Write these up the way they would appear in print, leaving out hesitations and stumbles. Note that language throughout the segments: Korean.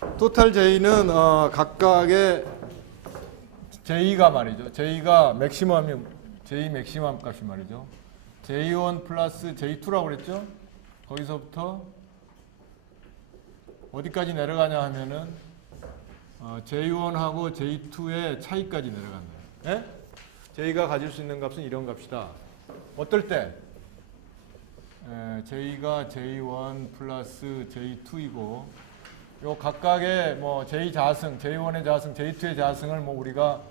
토탈 J는 각각의 J가 말이죠. J가 맥시멈이 J 맥시멈 값이 말이죠. J1 플러스 J2라고 그랬죠. 거기서부터 어디까지 내려가냐 하면은 J1하고 J2의 차이까지 내려간다. 예? J가 가질 수 있는 값은 이런 값이다. 어떨 때? J가 J1 플러스 J2이고 요 각각의 뭐 J 자승, J1의 자승, J2의 자승을 뭐 우리가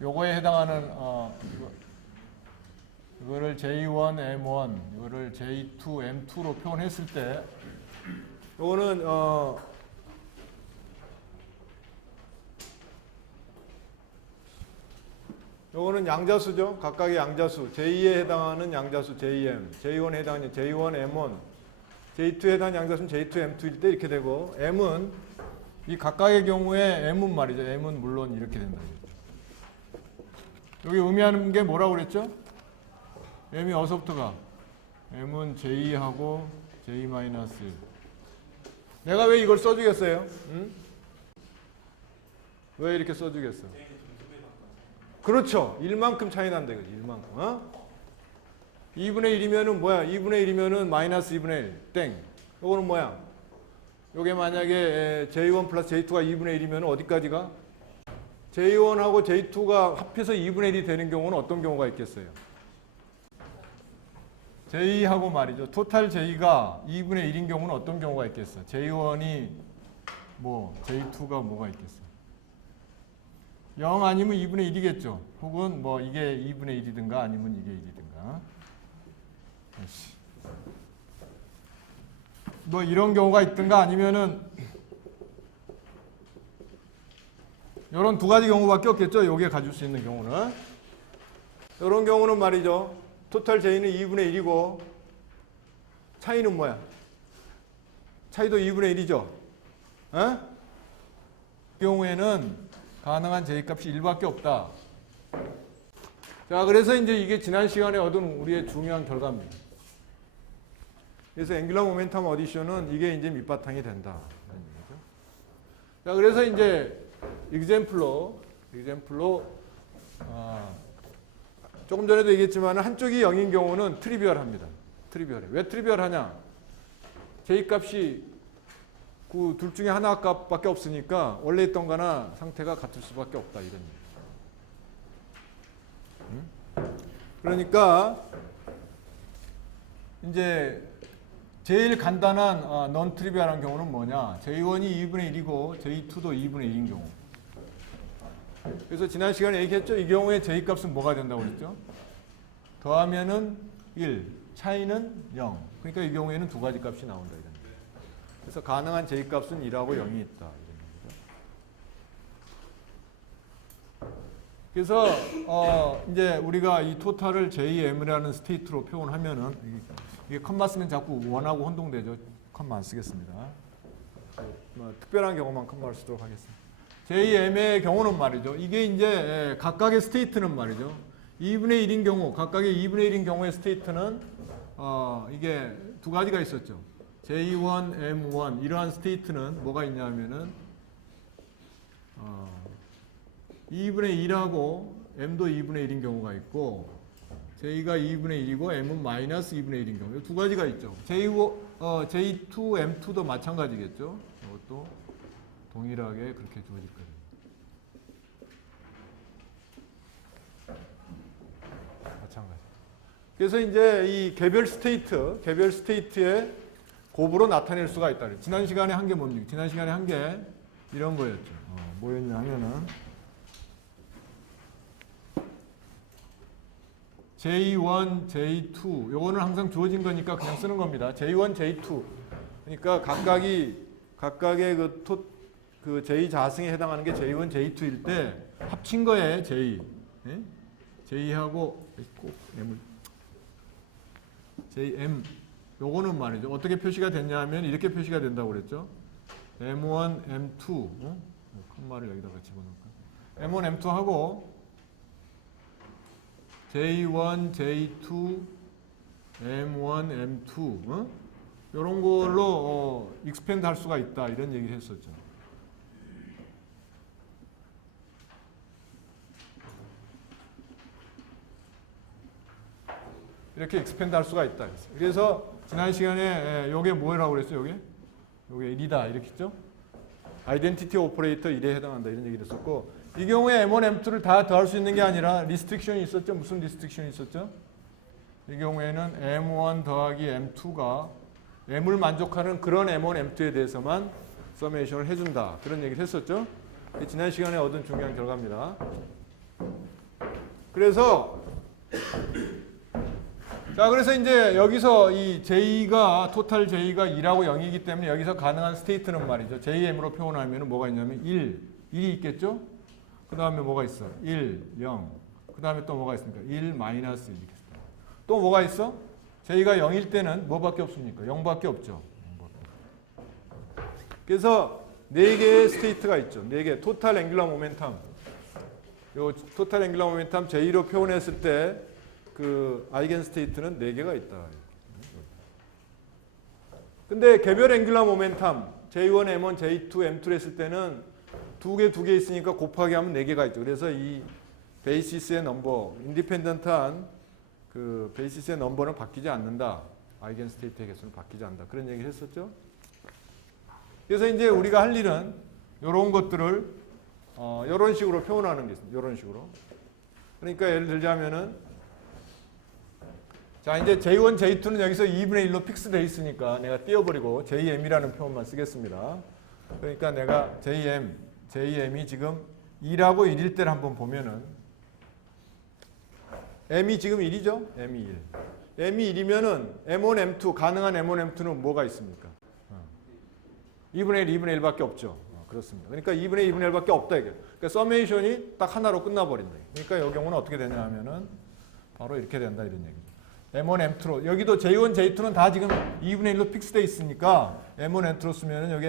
요거에 해당하는 이거를 J1 M1, 이거를 J2 M2로 표현했을 때 요거는 요거는 양자수죠. 각각의 양자수. J에 해당하는 양자수 JM, J1에 해당하는 J1 M1, J2에 해당하는 양자수는 J2 M2일 때 이렇게 되고 M은 이 각각의 경우에 M은 말이죠. M은 물론 이렇게 된다. 여기 의미하는 게 뭐라고 그랬죠? M이 어디서부터 가? M은 J하고 J-1. 내가 왜 이걸 써주겠어요? 응? 왜 이렇게 써주겠어? 그렇죠. 1만큼 차이 난다 이거지. 1만큼. 2분의 1이면은 뭐야? 2분의 1이면은 마이너스 2분의 1. 땡. 요거는 뭐야? 요게 만약에 J1 플러스 J2가 2분의 1이면 어디까지 가? J1하고 J2가 합해서 2분의 1이 되는 경우는 어떤 경우가 있겠어요? J하고 말이죠. 토탈 J가 2분의 1인 경우는 어떤 경우가 있겠어? J1이 뭐, J2가 뭐가 있겠어? 0 아니면 2분의 1이겠죠. 혹은 뭐 이게 2분의 1이든가 아니면 이게 1이든가. 뭐 이런 경우가 있든가 아니면은 이런 두 가지 경우밖에 없겠죠. 여기에 가질 수 있는 경우는. 이런 경우는 말이죠. 토탈 J는 2분의 1이고 차이는 뭐야? 차이도 2분의 1이죠. 이 경우에는 가능한 J값이 1밖에 없다. 자, 그래서 이제 이게 지난 시간에 얻은 우리의 중요한 결과입니다. 그래서 앵귤러 모멘텀 어디션은 이게 이제 밑바탕이 된다. 자, 그래서 이제 example로 조금 전에도 얘기했지만 한쪽이 0인 경우는 트리비얼합니다. 트리비얼해. 왜 트리비얼하냐? J값이 그 둘 중에 하나 값밖에 없으니까 원래 있던 거나 상태가 같을 수밖에 없다 이런 얘기. 그러니까 이제 제일 간단한 non 트리비얼한 경우는 뭐냐? J1이 2분의 1이고 J2도 2분의 1인 경우. 그래서 지난 시간에 얘기했죠. 이 경우에 J값은 뭐가 된다고 그랬죠? 더하면은 1, 차이는 0. 그러니까 이 경우에는 두 가지 값이 나온다. 이런. 그래서 가능한 J값은 1하고 0이 있다. 그래서 이제 우리가 이 토탈을 JM이라는 스테이트로 표현하면은 이게 컴마 쓰면 자꾸 원하고 혼동되죠. 컴마 안 쓰겠습니다. 뭐 특별한 경우만 컴마를 쓰도록 하겠습니다. JM의 경우는 말이죠. 이게 이제 각각의 스테이트는 말이죠. 2분의 1인 경우, 각각의 2분의 1인 경우의 스테이트는 이게 두 가지가 있었죠. J1, M1 이러한 스테이트는 뭐가 있냐면은 2분의 1하고 M도 2분의 1인 경우가 있고 J가 2분의 1이고 M은 마이너스 2분의 1인 경우 두 가지가 있죠. J2, M2도 마찬가지겠죠. 이것도 동일하게 그렇게 주어질 거예요. 마찬가지. 그래서 이제 이 개별 스테이트의 곱으로 나타낼 수가 있다. 지난 시간에 한 게 뭡니까? 지난 시간에 한 게 이런 거였죠. 뭐였냐 하면은 J1, J2 요거는 항상 주어진 거니까 그냥 쓰는 겁니다. J1, J2 그러니까 각각의 그 J 자승에 해당하는 게 J1, J2일 때 합친 거에 J J하고 꼭 JM 요거는 말이죠. 어떻게 표시가 됐냐 하면 이렇게 표시가 된다고 그랬죠. M1, M2 큰 말을 여기다가 집어넣을까? M1, M2 하고 J1, J2, M1, M2 이런 걸로 익스펜드 할 수가 있다 이런 얘기를 했었죠. 이렇게 익스펜드 할 수가 있다. 그래서 지난 시간에 요게 뭐라고 그랬어요? 요게 1이다 이렇게 했죠? 아이덴티티 오퍼레이터 1에 해당한다 이런 얘기를 했었고, 이 경우에 M1, M2를 다 더할 수 있는 게 아니라 리스트릭션이 있었죠? 무슨 리스트릭션이 있었죠? 이 경우에는 M1 더하기 M2가 M을 만족하는 그런 M1, M2에 대해서만 서메이션을 해준다. 그런 얘기를 했었죠? 지난 시간에 얻은 중요한 결과입니다. 그래서 이제 여기서 이 J가 토탈 J가 2하고 0이기 때문에 여기서 가능한 스테이트는 말이죠. JM으로 표현하면 뭐가 있냐면 1이 있겠죠? 그 다음에 뭐가 있어? 1, 0. 그 다음에 또 뭐가 있습니까? 1, 마이너스 1. 또 뭐가 있어? J가 0일 때는 뭐밖에 없습니까? 0밖에 없죠. 그래서 4개의 스테이트가 있죠. 4개. 토탈 앵귤러 모멘텀. 요 토탈 앵귤러 모멘텀 J로 표현했을 때 그 아이겐 스테이트는 4개가 있다. 근데 개별 앵귤러 모멘텀 J1, M1, J2, M2를 했을 때는 2개 있으니까 곱하기 하면 4개가 있죠. 그래서 이 베이시스의 넘버, 인디펜던트한 그 베이시스의 넘버는 바뀌지 않는다. 아이겐 스테이트의 개수는 바뀌지 않는다. 그런 얘기를 했었죠. 그래서 이제 우리가 할 일은 이런 것들을 이런 식으로 표현하는 게 있습니다. 이런 식으로. 그러니까 예를 들자면은 자, 이제 J1, J2는 여기서 2분의 1로 픽스되어 있으니까 내가 띄워버리고 JM이라는 표현만 쓰겠습니다. 그러니까 내가 JM이 지금 2라고 1일 때를 한번 보면은 M이 지금 1이죠? M이 1. M이 1이면은 M1, M2, 가능한 M1, M2는 뭐가 있습니까? 2분의 1, 2분의 1밖에 없죠. 그렇습니다. 그러니까 2분의 1, 2분의 1밖에 없다 이게. 그러니까 서메이션이 딱 하나로 끝나버린다. 그러니까 이 경우는 어떻게 되냐 하면은 바로 이렇게 된다 이런 얘기죠. M1, M2로. 여기도 J1, J2는 다 지금 2분의 1로 픽스되어 있으니까 M1, M2로 쓰면은 여기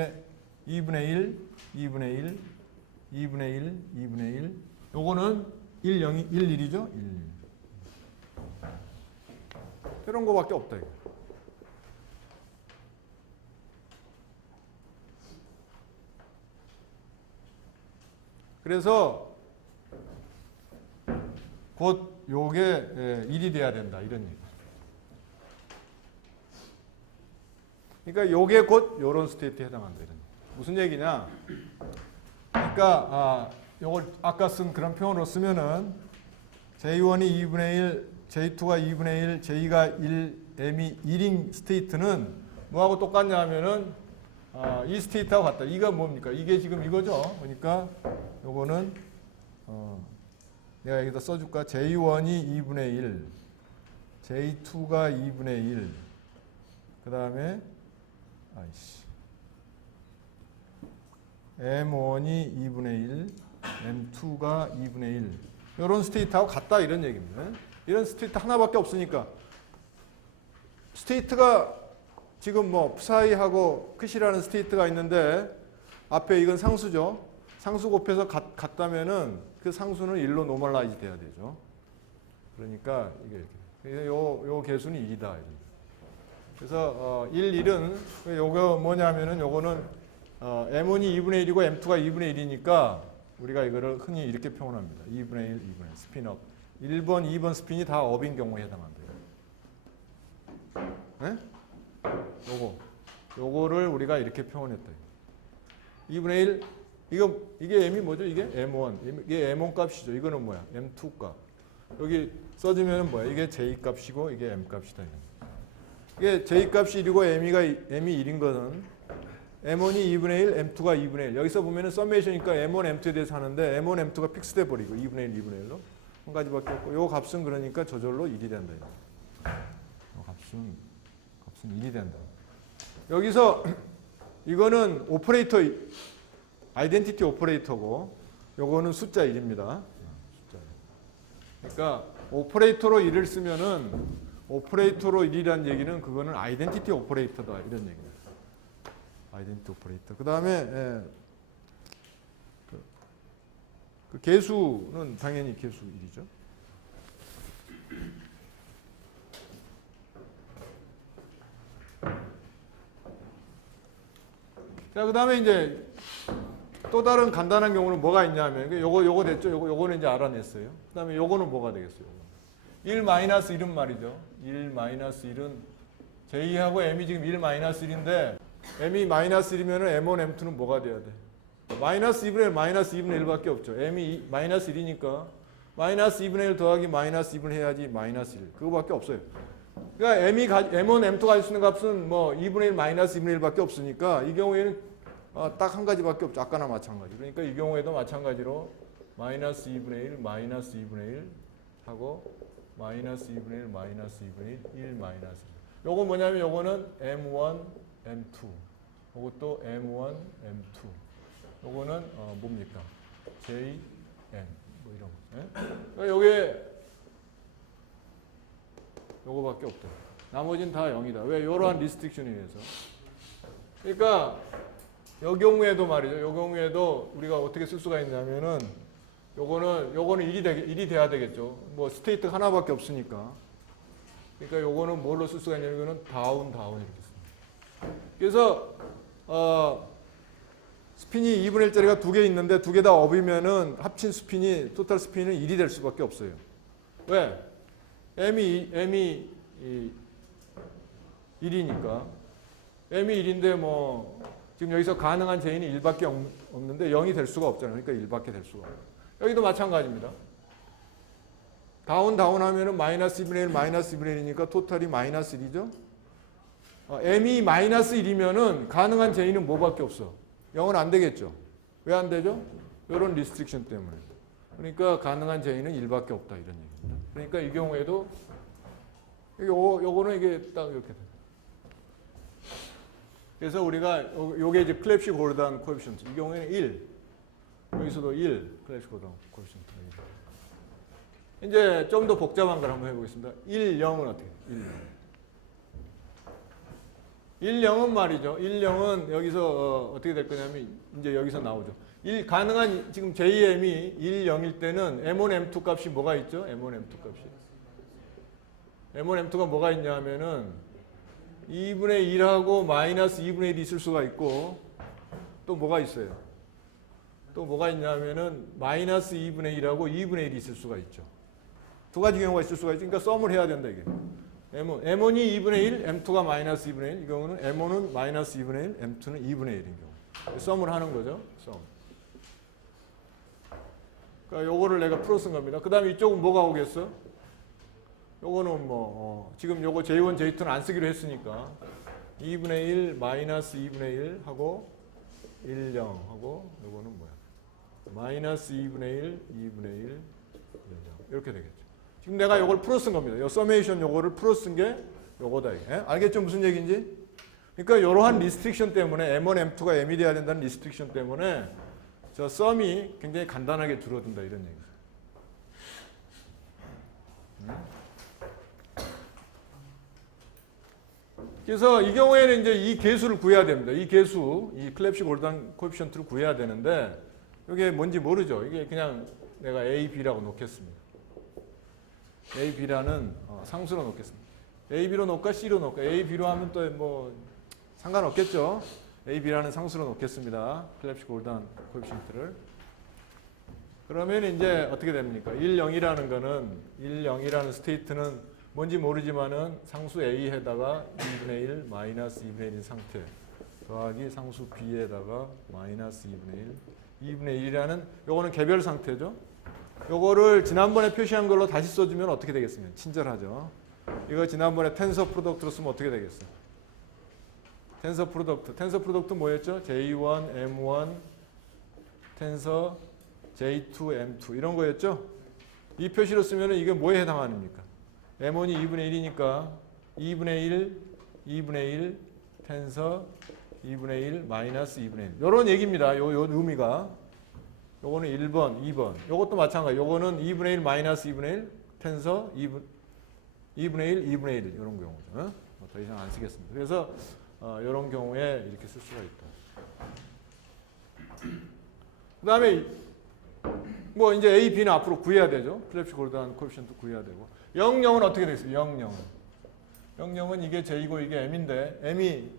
2분의 1, 2분의 1, 2분의 1, 2분의 1. 요거는 1, 0이 1, 1이죠? 1. 이런 거밖에 없다 이거. 그래서 곧 요게 1이 돼야 된다 이런 얘기. 그러니까 요게 곧 요런 스테이트에 해당한다 이런 얘기. 무슨 얘기냐? 그러니까 요걸 아까 쓴 그런 표현으로 쓰면은 J1이 2분의 1, J2가 2분의 1, J가 1, M이 1인 스테이트는 뭐하고 똑같냐 하면은 이 스테이트하고 같다. 이가 뭡니까? 이게 지금 이거죠. 그러니까 요거는 내가 여기다 써줄까? J1이 2분의 1, J2가 2분의 1, 그 다음에 M1이 2분의 1, M2가 2분의 1. 이런 스테이트하고 같다 이런 얘기입니다. 이런 스테이트 하나밖에 없으니까 스테이트가 지금 뭐 프사이하고 크시라는 스테이트가 있는데 앞에 이건 상수죠. 상수 곱해서 같다면은 그 상수는 1로 노멀라이즈 돼야 되죠. 그러니까 이게 이렇게. 요 개수는 1이다. 그래서 1, 1은 요거 뭐냐면은 요거는 M1이 2분의 1이고 M2가 2분의 1이니까 우리가 이거를 흔히 이렇게 표현합니다. 2분의 1, 2분의 1 스핀업. 1번, 2번 스핀이 다 업인 경우에 해당한다. 네? 요거를 우리가 이렇게 표현했다. 2분의 1, 이게 M이 뭐죠? 이게 M1. 이게 M1 값이죠. 이거는 뭐야? M2 값. 여기 써주면 뭐야? 이게 J 값이고 이게 M 값이다. 이게 J 값이 1이고 M이 1인 거는 M1이 2분의 1, M2가 2분의 1. 여기서 보면은 서메이션이니까 M1, M2에 대해서 하는데 M1, M2가 픽스돼 버리고 2분의 1, 2분의 1로 한 가지밖에 없고 요 값은 그러니까 저절로 1이 된다. 요 값은 1이 된다. 여기서 이거는 오퍼레이터 아이덴티티 오퍼레이터고 요거는 숫자 1입니다. 그러니까 오퍼레이터로 1을 쓰면은 오퍼레이터로 1이라는 얘기는 그거는 아이덴티티 오퍼레이터다 이런 얘기입니다. 아이덴티티 오퍼레이터. 그다음에 그 개수는 당연히 개수 1이죠. 자, 그다음에 이제 또 다른 간단한 경우는 뭐가 있냐면 요거 됐죠. 요거는 이제 알아냈어요. 그다음에 요거는 뭐가 되겠어요? 1-1은 말이죠. 1-1은 J하고 M이 지금 1-1인데 M이 -1이면 M1, M2는 뭐가 돼야 돼? -2분의 1, -2분의 1밖에 없죠. M이 -1이니까 -2분의 1 더하기 -2분의 해야지 -1. 그거밖에 없어요. 그러니까 M1, M2 가질 수 있는 값은 뭐 2분의 1, -2분의 1밖에 없으니까 이 경우에는 딱 한 가지밖에 없죠. 아까나 마찬가지. 그러니까 이 경우에도 마찬가지로 -2분의 1, -2분의 1 하고 -2분의 1, -2분의 1, 1 -1. 요거 뭐냐면 요거는 M1, M2. 요것도 M1, M2. 요거는 뭡니까? J, N. 뭐 이런 거. 예? 그러니까 요게 요거밖에 없다. 나머지는 다 0이다. 왜? 이러한 리스트릭션에 의해서. 그러니까 요 경우에도 말이죠. 요 경우에도 우리가 어떻게 쓸 수가 있냐면은 요거는 1이 돼야 되겠죠. 뭐 스테이트 하나밖에 없으니까. 그러니까 요거는 뭘로 쓸 수가 있냐면 이거는 다운 이렇게 씁니다. 그래서 스핀이 2분의 1짜리가 2개 있는데 2개 다 업이면은 합친 스핀이 토탈 스핀은 1이 될 수밖에 없어요. 왜? M이 1이니까. M이 1인데 뭐 지금 여기서 가능한 J는 1밖에 없는데 0이 될 수가 없잖아요. 그러니까 1밖에 될 수가 없어요. 여기도 마찬가지입니다. 다운 하면은 -2분의 1, -2분의 1이니까 토탈이 -1이죠. M이 -1이면은 가능한 J는 뭐밖에 없어? 0은 안 되겠죠. 왜 안 되죠? 이런 리스트릭션 때문에. 그러니까 가능한 J는 1밖에 없다 이런 얘기입니다. 그러니까 이 경우에도 요거는 이게 딱 이렇게 돼요. 그래서 우리가 요게 이제 클랩시 고르단 코에피션트. 이 경우에는 1. 여기서도 1. 클랩시 고르단 코에피션트. 이제 좀 더 복잡한 걸 한번 해보겠습니다. 1, 0은 어떻게 돼요? 1, 0은 말이죠. 1, 0은 여기서 어떻게 될 거냐면 이제 여기서 나오죠. 가능한 지금 JM이 1, 0일 때는 M1, M2 값이 뭐가 있죠? M1, M2 값이. M1, M2가 뭐가 있냐 하면은 2분의 1하고 -2분의 1이 있을 수가 있고 또 뭐가 있어요? 또 뭐가 있냐면은 -2분의 1하고 2분의 1이 있을 수가 있죠. 두 가지 경우가 있을 수가 있죠. 그러니까 썸을 해야 된다 이게. M1이 2분의 1, M2가 -2분의 1. 이 경우는 M1은 -2분의 1, M2는 2분의 1인 경우. 썸을 하는 거죠. 썸. 그러니까 요거를 내가 풀어 쓴 겁니다. 그 다음에 이쪽은 뭐가 오겠어? 요거는 뭐 지금 요거 J1, J2는 안 쓰기로 했으니까 2분의 1, -2분의 1 하고 1, 0 하고 요거는 뭐야? -2분의 1, 2분의 1, 1, 0 이렇게 되겠죠. 지금 내가 요걸 풀어 쓴 겁니다. 요 서메이션 요거를 풀어 쓴 게 요거다. 예? 알겠죠? 무슨 얘기인지? 그러니까 이러한 리스트릭션 때문에 M1, M2가 M이 돼야 된다는 리스트릭션 때문에 저 썸이 굉장히 간단하게 줄어든다 이런 얘기죠. 그래서 이 경우에는 이제 이 계수를 구해야 됩니다. 이 계수, 이 클랩시 골단 코에피션트를 구해야 되는데 이게 뭔지 모르죠. 이게 그냥 내가 A, B라고 놓겠습니다. A, B라는 상수로 놓겠습니다. A, B로 놓을까 C로 놓을까? A, B로 하면 또 뭐 상관없겠죠. A, B라는 상수로 놓겠습니다. 클랩시 골단 코에피션트를. 그러면 이제 어떻게 됩니까? 1, 0이라는 거는 1, 0이라는 스테이트는 뭔지 모르지만은 상수 A에다가 2분의 1, -2분의 1인 상태 더하기 상수 B에다가 -2분의 1, 2분의 1이라는 요거는 개별 상태죠. 요거를 지난번에 표시한 걸로 다시 써주면 어떻게 되겠습니까? 친절하죠. 이거 지난번에 텐서 프로덕트로 쓰면 어떻게 되겠어요? 텐서 프로덕트 뭐였죠? J1, M1, 텐서 J2, M2 이런 거였죠? 이 표시로 쓰면 이게 뭐에 해당합니까? M1이 2분의 1이니까 2분의 1, 2분의 1, 텐서 2분의 1, -2분의 1. 이런 얘기입니다. 요 의미가. 요거는 1번, 2번. 요것도 마찬가지. 요거는 2분의 1, -2분의 1, 텐서 2분의 1, 2분의 1. 이런 경우죠. 더 이상 안 쓰겠습니다. 그래서 이런 경우에 이렇게 쓸 수가 있다. 그 다음에 뭐 이제 A, B는 앞으로 구해야 되죠. 클랩시 골단 코에피션트 구해야 되고. 0, 0은 어떻게 되겠어요? 0, 0은. 0, 0은 이게 J고 이게 M인데 M이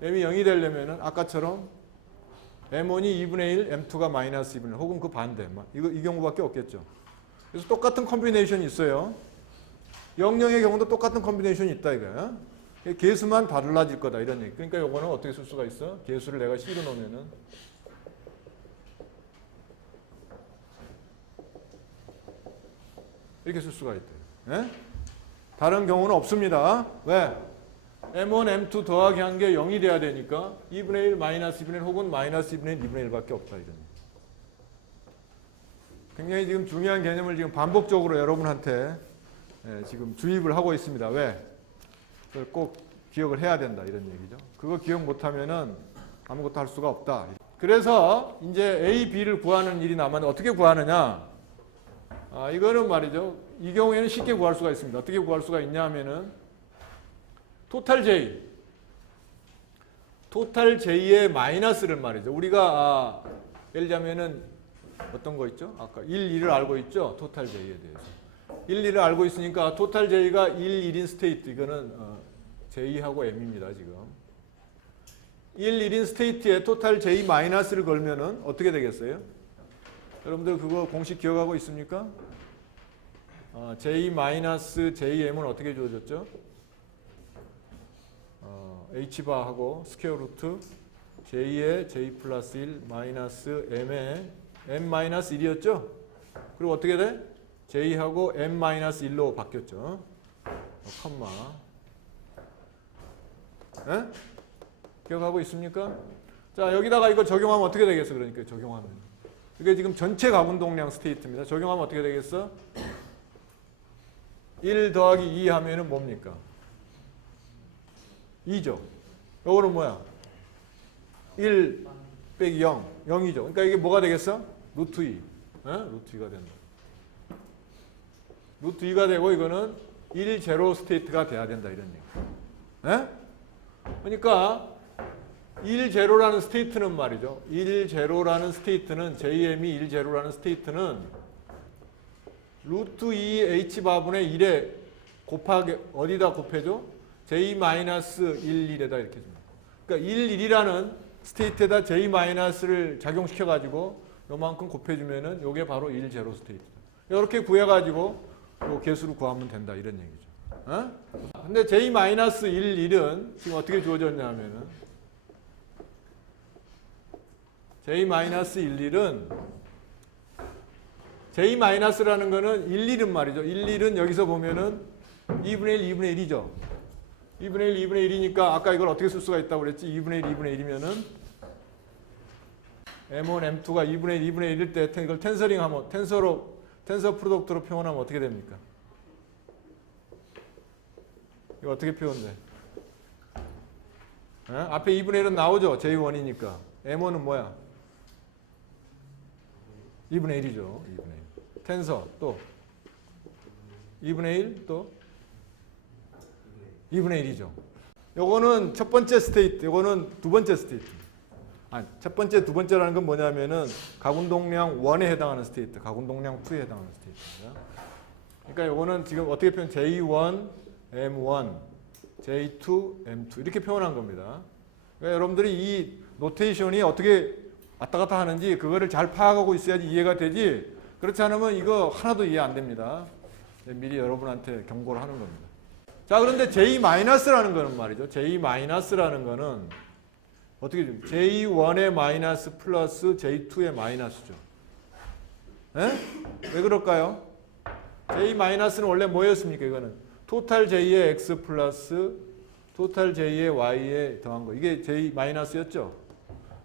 0이 되려면은 아까처럼 M1이 2분의 1, M2가 -2분의 1 혹은 그 반대. 이 경우밖에 없겠죠. 그래서 똑같은 컴비네이션이 있어요. 00의 경우도 똑같은 컨비네이션이 있다 이거야. 개수만 달라질 거다 이런 얘기. 그러니까 요거는 어떻게 쓸 수가 있어? 개수를 내가 C로 놓으면은 이렇게 쓸 수가 있대요. 예? 다른 경우는 없습니다. 왜? M1, M2 더하기 한 게 0이 돼야 되니까 2분의 1, 마이너스 2분의 1 혹은 마이너스 2분의 1, 2분의 1밖에 없다 이런 얘기. 굉장히 지금 중요한 개념을 지금 반복적으로 여러분한테 지금 주입을 하고 있습니다. 왜? 그걸 꼭 기억을 해야 된다 이런 얘기죠. 그거 기억 못하면은 아무것도 할 수가 없다. 그래서 이제 A, B를 구하는 일이 남았는데 어떻게 구하느냐? 이거는 말이죠. 이 경우에는 쉽게 구할 수가 있습니다. 어떻게 구할 수가 있냐 하면은 토탈 J. 토탈 J의 마이너스를 말이죠. 우리가 예를 들자면은 어떤 거 있죠? 아까 1, 2를 알고 있죠? 토탈 J에 대해서. 1, 2를 알고 있으니까 토탈 J가 1, 1인 스테이트. 이거는 J하고 M입니다. 지금. 1, 1인 스테이트에 토탈 J 마이너스를 걸면은 어떻게 되겠어요? 여러분들 그거 공식 기억하고 있습니까? J 마이너스 JM은 어떻게 주어졌죠? H바하고 스퀘어 루트 J의 J 플러스 1 마이너스 M의 M 마이너스 1이었죠? 그리고 어떻게 돼? J하고 M 마이너스 1로 바뀌었죠? 컴마. 예? 기억하고 있습니까? 자, 여기다가 이거 적용하면 어떻게 되겠어? 그러니까 적용하면. 이게 지금 전체 가분동량 스테이트입니다. 적용하면 어떻게 되겠어? 1 더하기 2 하면은 뭡니까? 2죠. 요거는 뭐야? 1 빼기 0. 0이죠. 그러니까 이게 뭐가 되겠어? 루트 2. 루트 2가 된다. 루트 2가 되고 이거는 1, 제로 스테이트가 돼야 된다. 이런 얘기. 그러니까 1, 제로라는 스테이트는 말이죠. 1, 제로라는 스테이트는 JM이 1, 제로라는 스테이트는 루트 2 H바분의 1에 곱하기 어디다 곱해줘? J-1, 1에다 이렇게 줍니다. 그러니까 1, 1이라는 스테이트에다 J-를 작용시켜가지고 요만큼 곱해주면은 요게 바로 1, 제로 스테이트다. 이렇게 구해가지고 요 개수를 구하면 된다. 이런 얘기죠. 근데 J-1, 1은 지금 어떻게 주어졌냐면은 J-1, 1은 J-라는 거는 1, 1은 말이죠. 1, 1은 여기서 보면은 2분의 1, 2분의 1이죠. 2분의 1, 2분의 1이니까 아까 이걸 어떻게 쓸 수가 있다고 그랬지? 2분의 1, 2분의 1이면은 M1, M2가 2분의 1, 2분의 1일 때 이걸 텐서링하면 텐서 프로덕트로 표현하면 어떻게 됩니까? 이거 어떻게 표현돼? 앞에 2분의 1은 나오죠? J1이니까. M1은 뭐야? 2분의 1이죠. 2분의 1. 텐서 또 2분의 1 또 2분의 1이죠. 요거는 첫 번째 스테이트, 요거는 두 번째 스테이트. 첫 번째, 두 번째라는 건 뭐냐면은 가군동량 1에 해당하는 스테이트, 가군동량 2에 해당하는 스테이트입니다. 그러니까 요거는 지금 어떻게 표현? J1, M1, J2, M2 이렇게 표현한 겁니다. 그러니까 여러분들이 이 노테이션이 어떻게 왔다 갔다 하는지 그거를 잘 파악하고 있어야지 이해가 되지. 그렇지 않으면 이거 하나도 이해 안 됩니다. 미리 여러분한테 경고를 하는 겁니다. 자, 그런데 J-라는 거는 말이죠. J-라는 거는 어떻게 좀 J1의 마이너스 플러스 J2의 마이너스죠. 왜 그럴까요? J-는 원래 뭐였습니까? 이거는 토탈 J의 X 플러스 토탈 J의 Y에 더한 거. 이게 J-였죠.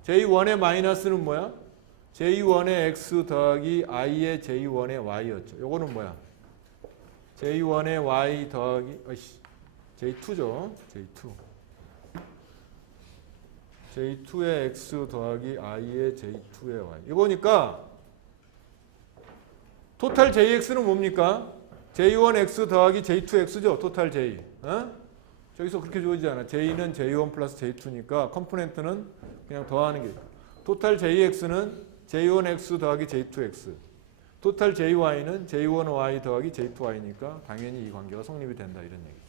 J1의 마이너스는 뭐야? J1의 X 더하기 I의 J1의 Y였죠. 요거는 뭐야? J1의 Y 더하기 J2죠. J2. J2의 X 더하기 I의 J2의 Y. 이거니까 토탈 JX는 뭡니까? J1X 더하기 J2X죠. 토탈 J. 저기서 그렇게 주어지지 않아. J는 J1 플러스 J2니까 컴포넌트는 그냥 더하는 게. 토탈 JX는 J1X 더하기 J2X. 토탈 JY는 J1Y 더하기 J2Y니까 당연히 이 관계가 성립이 된다. 이런 얘기죠.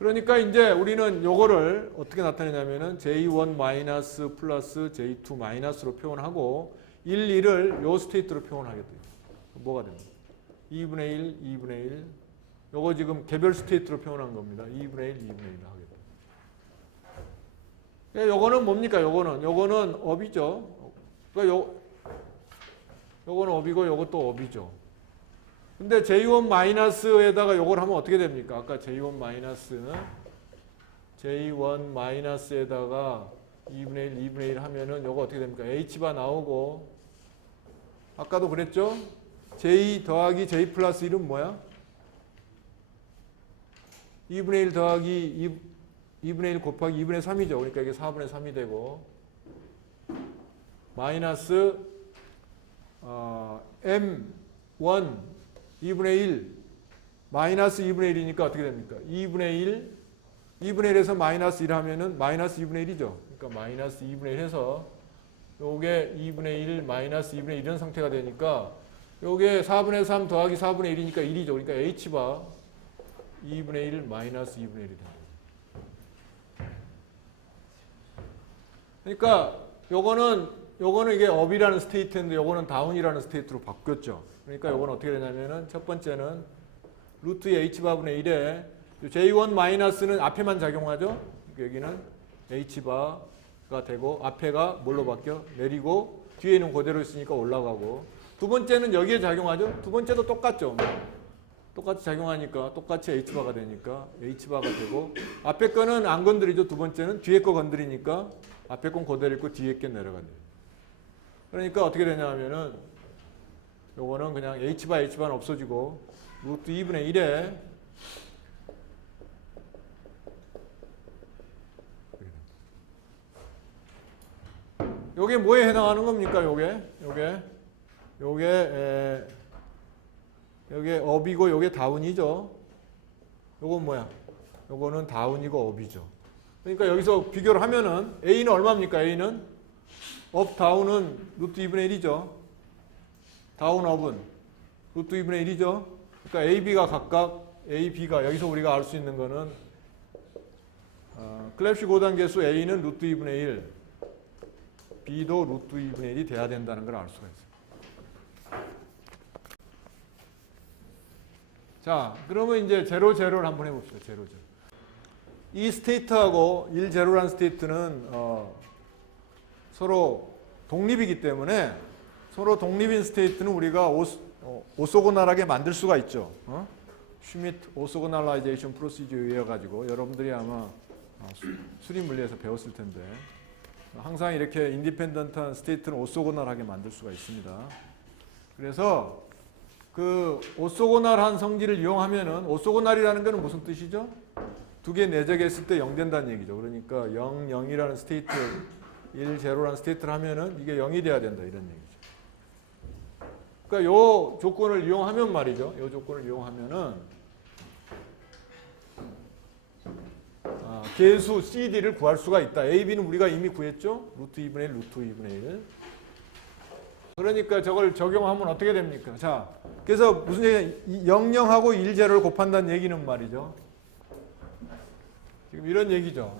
그러니까 이제 우리는 요거를 어떻게 나타내냐면은 J1 마이너스 플러스 J2 마이너스로 표현하고 1, 2를 요 스테이트로 표현하게 돼요. 뭐가 됩니까? 2분의 1, 2분의 1. 요거 지금 개별 스테이트로 표현한 겁니다. 2분의 1, 2분의 1 하겠다. 요거는 뭡니까? 요거는 업이죠. 그러니까 요거는 업이고 요것도 업이죠. 근데 J1 마이너스에다가 요걸 하면 어떻게 됩니까? 아까 J1 마이너스에다가 2분의 1, 2분의 1 하면은 요거 어떻게 됩니까? H바 나오고 아까도 그랬죠? J 더하기 J 플러스 1은 뭐야? 2분의 1 더하기 2분의 1 곱하기 2분의 3이죠. 그러니까 이게 4분의 3이 되고 마이너스 M1 2분의 1 마이너스 2분의 1이니까 어떻게 됩니까? 2분의 1에서 마이너스 1 하면은 마이너스 2분의 1이죠. 그러니까 마이너스 2분의 1 해서 요게 2분의 1 마이너스 2분의 1 이런 상태가 되니까 요게 4분의 3 더하기 4분의 1이니까 1이죠. 그러니까 H바 2분의 1 마이너스 2분의 1이 됩니다. 그러니까 요거는 이게 업이라는 스테이트인데 요거는 다운이라는 스테이트로 바뀌었죠. 그러니까 요거는 어떻게 되냐면은 첫 번째는 루트 H바분의 1에 J1 마이너스는 앞에만 작용하죠. 여기는 H바가 되고 앞에가 뭘로 바뀌어? 내리고 뒤에는 그대로 있으니까 올라가고 두 번째는 여기에 작용하죠. 두 번째도 똑같죠. 똑같이 작용하니까 똑같이 H바가 되니까 H바가 되고 앞에 거는 안 건드리죠. 두 번째는 뒤에 거 건드리니까 앞에 건 그대로 있고 뒤에 게 내려가네요. 그러니까 어떻게 되냐 하면은 요거는 그냥 H바는 없어지고 루트 2분의 1에 요게 뭐에 해당하는 겁니까? 요게 업이고 요게 다운이죠. 요건 뭐야? 요거는 다운이고 업이죠. 그러니까 여기서 비교를 하면은 A는 얼마입니까? A는 업 다운은 루트 2분의 1이죠. 다운 업은 루트 2분의 1이죠. 그러니까 AB가 각각 AB가 여기서 우리가 알 수 있는 거는 클랩시 고단계수 A는 루트 2분의 1 B도 루트 2분의 1이 돼야 된다는 걸 알 수가 있어요. 자, 그러면 이제 제로 제로를 한번 해봅시다. 제로 제로. 이 스테이트하고 1 제로라는 스테이트는 서로 독립이기 때문에 서로 독립인 스테이트는 우리가 오소고널하게 만들 수가 있죠. 슈미트 오소고널라이제이션 프로시저에 의해 가지고 여러분들이 아마 수리 물리에서 배웠을 텐데 항상 이렇게 인디펜던트한 스테이트는 오소고널하게 만들 수가 있습니다. 그래서 그 오소고널한 성질을 이용하면은 오소고널이라는 것은 무슨 뜻이죠? 두 개 내적했을 때 0 된다는 얘기죠. 그러니까 0, 0이라는 스테이트, 1, 0라는 스테이트를 하면은 이게 0이 돼야 된다 이런 얘기죠. 그러니까 요 조건을 이용하면 말이죠. 요 조건을 이용하면은 계수 CD를 구할 수가 있다. A, B는 우리가 이미 구했죠. 루트 2분의 1, 루트 2분의 1. 그러니까 저걸 적용하면 어떻게 됩니까? 자, 그래서 무슨 얘기냐? 00하고 1, 0를 곱한다는 얘기는 말이죠. 지금 이런 얘기죠.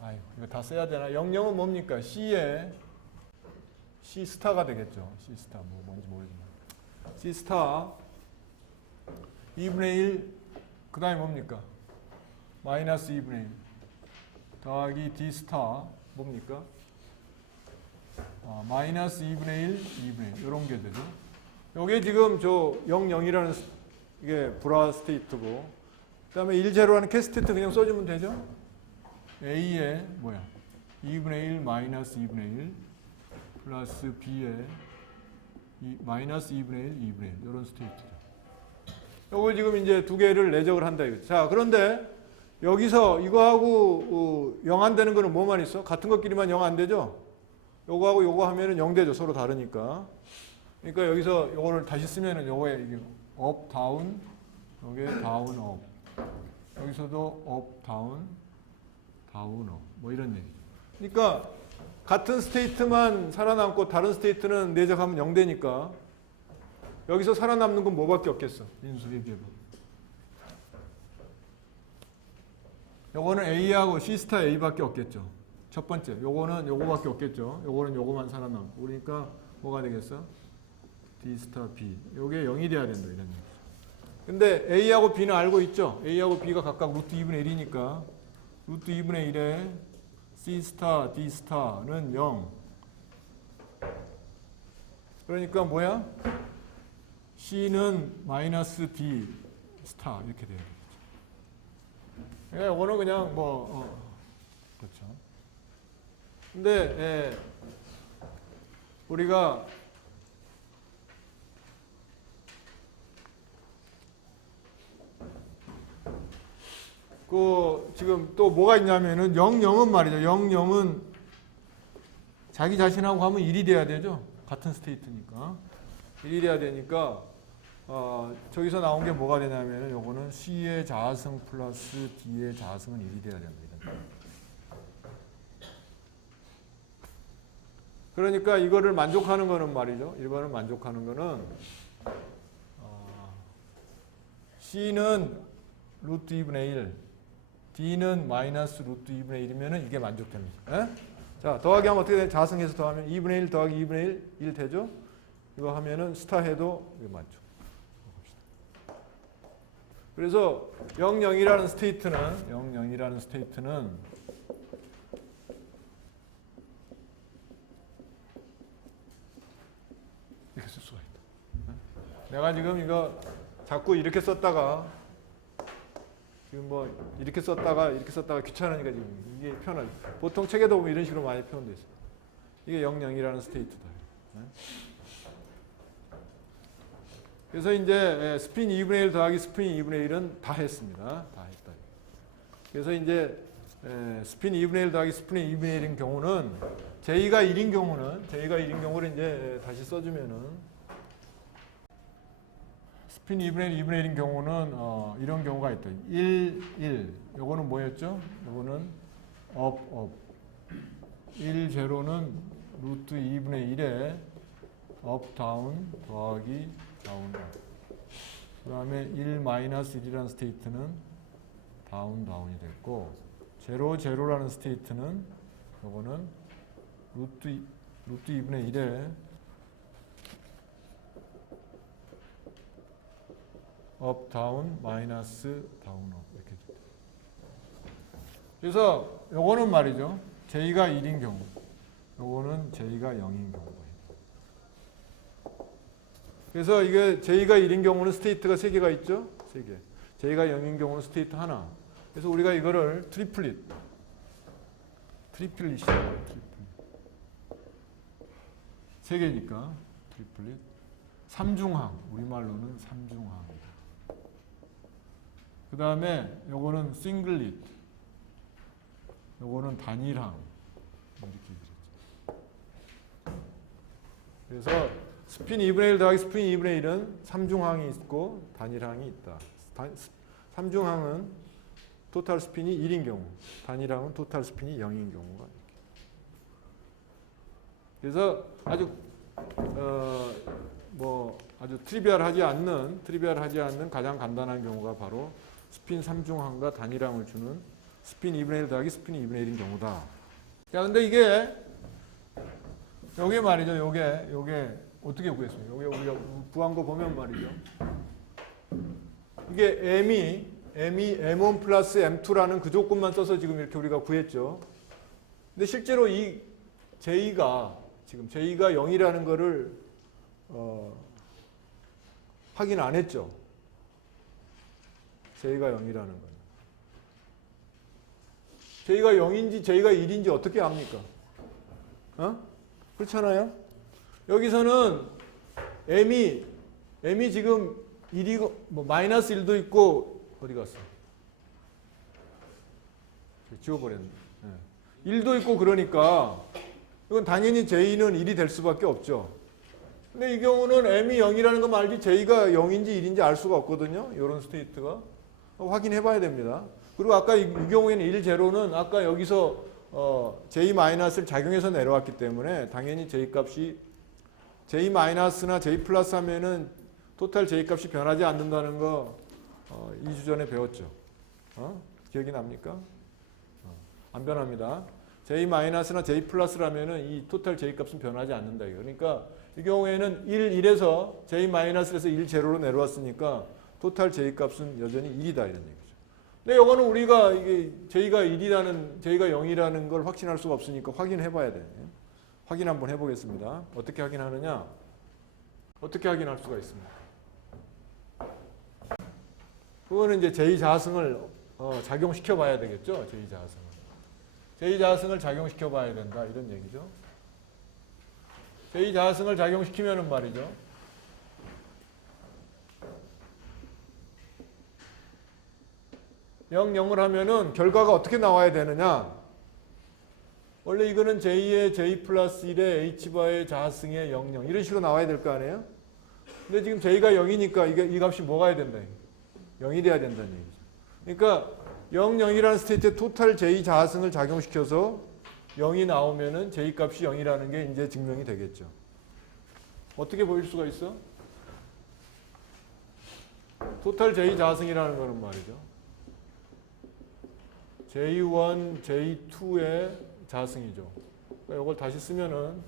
아이고, 이거 다 써야 되나? 00은 뭡니까? C에 C 스타가 되겠죠. C 스타 뭐 뭔지 모르지만 C 스타 2분의 1 그 다음에 뭡니까? 마이너스 2분의 1 더하기 D 스타 뭡니까? 마이너스 2분의 1, 2분의 1 이런 게 되죠. 요게 지금 저 0, 0이라는 이게 불화 스테이트고 그 다음에 1, 0라는 캐스테이트 그냥 써주면 되죠. A에 뭐야? 2분의 1 마이너스 2분의 1 플러스 B에 마이너스 2분의 1, 2분의 1 이런 스테이트죠. 요걸 지금 이제 두 개를 내적을 한다 이거죠. 자, 그런데 여기서 이거하고 0 안 되는 거는 뭐만 있어? 같은 것끼리만 0 안 되죠? 요거하고 요거 하면은 0 되죠. 서로 다르니까. 그러니까 여기서 요거를 다시 쓰면은 요거에 이게 업 다운 요게 다운 업 여기서도 업 다운 다운 업 뭐 이런 얘기죠. 그러니까 같은 스테이트만 살아남고 다른 스테이트는 내적하면 0 되니까 여기서 살아남는 건 뭐밖에 없겠어? 인수 얘기해봐. 요거는 A하고 C 스타 A밖에 없겠죠. 첫 번째, 요거는 요거밖에 없겠죠. 요거는 요거만 살아남고. 그러니까 뭐가 되겠어? D 스타 B. 요게 0이 돼야 된다 이런 얘기죠. 근데 A하고 B는 알고 있죠? A하고 B가 각각 루트 2분의 1이니까 루트 2분의 1에 C 스타, D 스타는 0. 그러니까 뭐야? C는 마이너스 D 스타 이렇게 돼야 되겠죠. 그러니까 이거는 그냥 그렇죠. 근데 우리가 지금 또 뭐가 있냐면은 0, 0은 말이죠. 0, 0은 자기 자신하고 하면 1이 돼야 되죠. 같은 스테이트니까. 1이 돼야 되니까 저기서 나온 게 뭐가 되냐면은 요거는 C의 자승 플러스 D의 자승은 1이 돼야 됩니다. 그러니까 이거를 만족하는 거는 말이죠. 이거를 만족하는 거는 C는 루트 2분의 1, D는 마이너스 루트 2분의 1이면 이게 만족됩니다. 에? 자, 더하기 하면 어떻게 돼? 자승해서 더하면 2분의 1 더하기 2분의 1 되죠? 이거 하면은 스타 해도 이게 맞죠. 그래서 0, 0이라는 스테이트는 이렇게 쓸 수가 있다. 내가 지금 이거 자꾸 이렇게 썼다가 지금 이렇게 썼다가 귀찮으니까 지금 이게 표현을 보통 책에도 보면 이런 식으로 많이 표현되어 있어요. 이게 0, 0이라는 스테이트다. 그래서 이제 스핀 2분의 1 더하기 스핀 2분의 1은 다 했습니다. 다 했다. 그래서 이제 스핀 2분의 1 더하기 스핀 2분의 1인 경우는 J가 1인 경우를 이제 다시 써주면은 스핀 2분의 1, 2분의 1인 경우는 이런 경우가 있다. 1, 1. 요거는 뭐였죠? 요거는 업. 1, 제로는 루트 2분의 1에 업, 다운, 더하기, 다운, 업. 그 다음에 1, 마이너스 1이라는 스테이트는 다운, 다운이 됐고 제로, 제로라는 스테이트는 요거는 루트 2분의 1에 업, 다운, 마이너스, 다운, 업 이렇게 됩니다. 그래서 요거는 말이죠. J가 1인 경우, 요거는 J가 0인 경우가 있다. 그래서 이게 J가 1인 경우는 스테이트가 3개가 있죠. 3개. J가 0인 경우는 스테이트 하나. 그래서 우리가 이거를 트리플릿이라고 해요. 3개니까 트리플릿. 삼중항, 우리말로는 삼중항. 그 다음에 요거는 싱글릿, 요거는 단일항 이렇게 그랬죠. 그래서 스핀 2분의 1 더하기 스핀 2분의 1은 삼중항이 있고 단일항이 있다. 삼중항은 토탈 스핀이 1인 경우, 단일항은 토탈 스핀이 0인 경우가 이렇게. 그래서 아주 아주 트리비얼하지 않는 가장 간단한 경우가 바로 스핀 3중항과 단일항을 주는 스핀 2분의 1 더하기 스핀 2분의 1인 경우다. 자, 근데 요게 말이죠. 요게 어떻게 구했어요? 요게 우리가 구한 거 보면 말이죠. 이게 M이 M1 플러스 M2라는 그 조건만 써서 지금 이렇게 우리가 구했죠. 근데 실제로 이 J가 0이라는 거를 확인 안 했죠. J가 0이라는 건. J가 0인지 J가 1인지 어떻게 압니까? 그렇잖아요? 여기서는 M이 지금 1이고, 마이너스 1도 있고, 어디 갔어? 지워버렸네. 1도 있고 그러니까, 이건 당연히 J는 1이 될 수밖에 없죠. 근데 이 경우는 M이 0이라는 거 말지 J가 0인지 1인지 알 수가 없거든요. 이런 스테이트가. 확인해 봐야 됩니다. 그리고 아까 이 경우에는 1, 제로는 아까 여기서 J-를 작용해서 내려왔기 때문에 당연히 J값이 J-나 J 플러스 하면은 토탈 J값이 변하지 않는다는 거 2주 전에 배웠죠. 기억이 납니까? 안 변합니다. J-나 J 플러스라면은 이 토탈 J값은 변하지 않는다. 그러니까 이 경우에는 1, 1에서 J-에서 1, 제로로 내려왔으니까 토탈 J 값은 여전히 1이다 이런 얘기죠. 근데 이거는 우리가 이게 J가 1이라는, J가 0이라는 걸 확신할 수가 없으니까 확인해 봐야 돼요. 확인 한번 해보겠습니다. 어떻게 확인하느냐? 어떻게 확인할 수가 있습니다. 그거는 이제 J 자승을 작용시켜 봐야 되겠죠. J 자승을. J 자승을 작용시켜 봐야 된다 이런 얘기죠. J 자승을 작용시키면은 말이죠. 0, 0을 하면은 결과가 어떻게 나와야 되느냐? 원래 이거는 J의 J 플러스 1의 H바의 자승의 0, 0 이런 식으로 나와야 될 거 아니에요? 근데 지금 J가 0이니까 이 값이 뭐가 해야 된다? 0이 돼야 된다는 얘기죠. 그러니까 0, 0이라는 스테이트에 토탈 J 자승을 작용시켜서 0이 나오면은 J 값이 0이라는 게 이제 증명이 되겠죠. 어떻게 보일 수가 있어? 토탈 J 자승이라는 거는 말이죠. J1, J2의 자승이죠. 그러니까 이걸 다시 쓰면은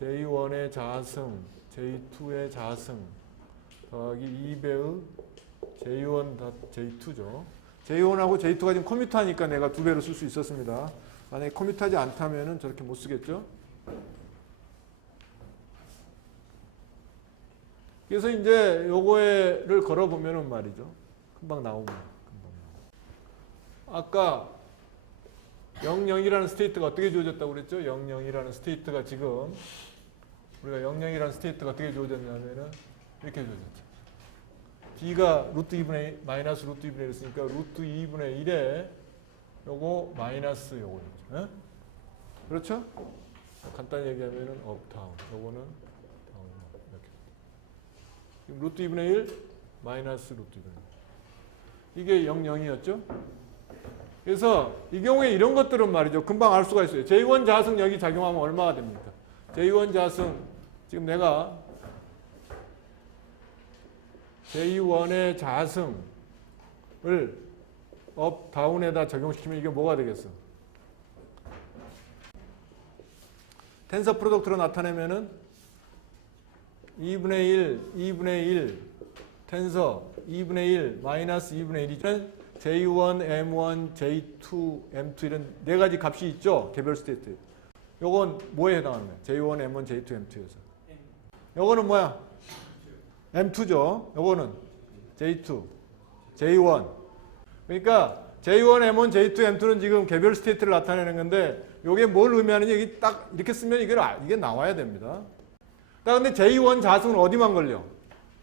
J1의 자승, J2의 자승 더하기 2배의 J1, J2죠. J1하고 J2가 지금 커뮤트하니까 내가 2배로 쓸 수 있었습니다. 만약에 커뮤트하지 않다면은 저렇게 못 쓰겠죠. 그래서 이제 요거를 걸어보면은 말이죠. 금방 나옵니다. 아까 0, 0이라는 스테이트가 어떻게 주어졌다고 그랬죠? 0, 0이라는 스테이트가 지금 우리가 0, 0이라는 스테이트가 어떻게 주어졌냐면은 이렇게 주어졌죠. B가 루트 2분의 1, 마이너스 루트 2분의 1 있으니까 루트 2분의 1에 요거 마이너스 요거죠. 예? 그렇죠? 간단히 얘기하면은 업, 다운. 요거는 다운. 이렇게. 지금 루트 2분의 1, 마이너스 루트 2분의 1. 이게 0, 0이었죠? 그래서 이 경우에 이런 것들은 말이죠. 금방 알 수가 있어요. J1 자승 여기 작용하면 얼마가 됩니까? J1 자승 지금 내가 J1의 자승을 업, 다운에다 적용시키면 이게 뭐가 되겠어? 텐서 프로덕트로 나타내면은 2분의 1, 2분의 1, 텐서 2분의 1, 마이너스 2분의 1이죠. J1, M1, J2, M2 이런 네 가지 값이 있죠. 개별 스테이트. 요건 뭐에 해당하는 거예요? J1, M1, J2, M2에서. 요거는 뭐야? M2죠. 요거는 J2, J1. 그러니까 J1, M1, J2, M2는 지금 개별 스테이트를 나타내는 건데 요게 뭘 의미하느냐? 이게 딱 이렇게 쓰면 이게 나와야 됩니다. 딱 근데 J1 자승은 어디만 걸려?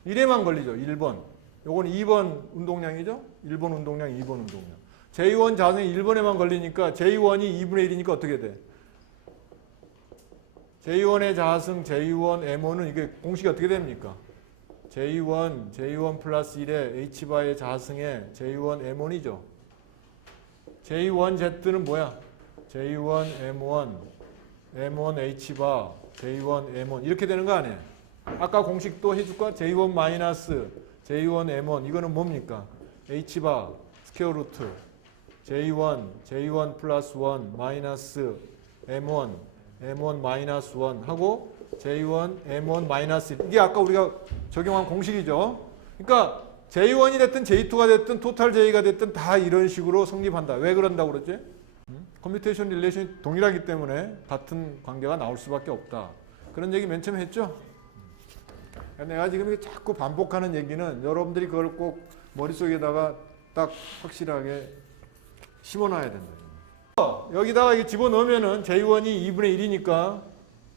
1에만 걸리죠. 1번. 요건 2번 운동량이죠. 1번 운동량, 2번 운동량. J1 자승이 1번에만 걸리니까 J1이 2분의 1이니까 어떻게 돼? J1의 자승, J1, M1은 이게 공식이 어떻게 됩니까? J1 플러스 1의 H바의 자승에 J1, M1이죠. J1 Z는 뭐야? J1, M1, M1 H바, J1, M1 이렇게 되는 거 아니에요? 아까 공식도 해줄까? J1 마이너스 J1, M1 이거는 뭡니까? H바 스퀘어 루트 J1 플러스 1 마이너스 M1 마이너스 1 하고 J1 M1 마이너스 1 이게 아까 우리가 적용한 공식이죠. 그러니까 J1이 됐든 J2가 됐든 토탈 J가 됐든 다 이런 식으로 성립한다. 왜 그런다고 그랬지? 커뮤테이션 릴레이션이 동일하기 때문에 같은 관계가 나올 수밖에 없다. 그런 얘기 맨 처음에 했죠? 내가 지금 자꾸 반복하는 얘기는 여러분들이 그걸 꼭 머릿속에다가 딱 확실하게 심어놔야 된다. 여기다가 이거 집어넣으면은 J1이 2분의 1이니까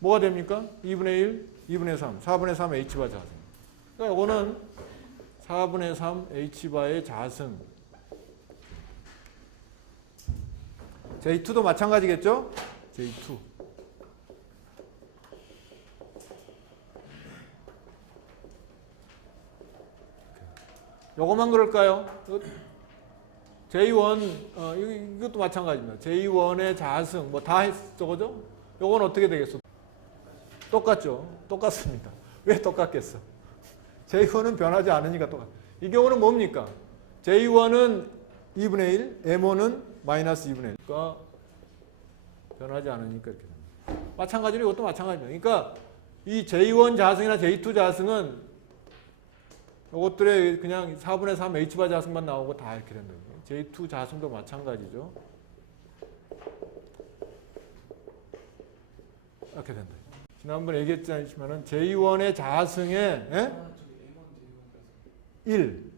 뭐가 됩니까? 2분의 1, 2분의 3, 4분의 3 H바 자승. 그러니까 이거는 4분의 3 H바의 자승. J2도 마찬가지겠죠? J2. 요거만 그럴까요? J1, 이것도 마찬가지입니다. J1의 자승, 뭐 다 했어, 그죠? 요건 어떻게 되겠어? 똑같죠? 똑같습니다. 왜 똑같겠어? J1은 변하지 않으니까 똑같아. 이 경우는 뭡니까? J1은 2분의 1, M1은 마이너스 2분의 1. 그러니까 변하지 않으니까 이렇게 됩니다. 마찬가지로 이것도 마찬가지입니다. 그러니까 이 J1 자승이나 J2 자승은 요것들에 그냥 4분의 3 H바 자승만 나오고 다 이렇게 된다. J2 자승도 마찬가지죠. 이렇게 된다. 지난번에 얘기했지만은 J1의 자승에 1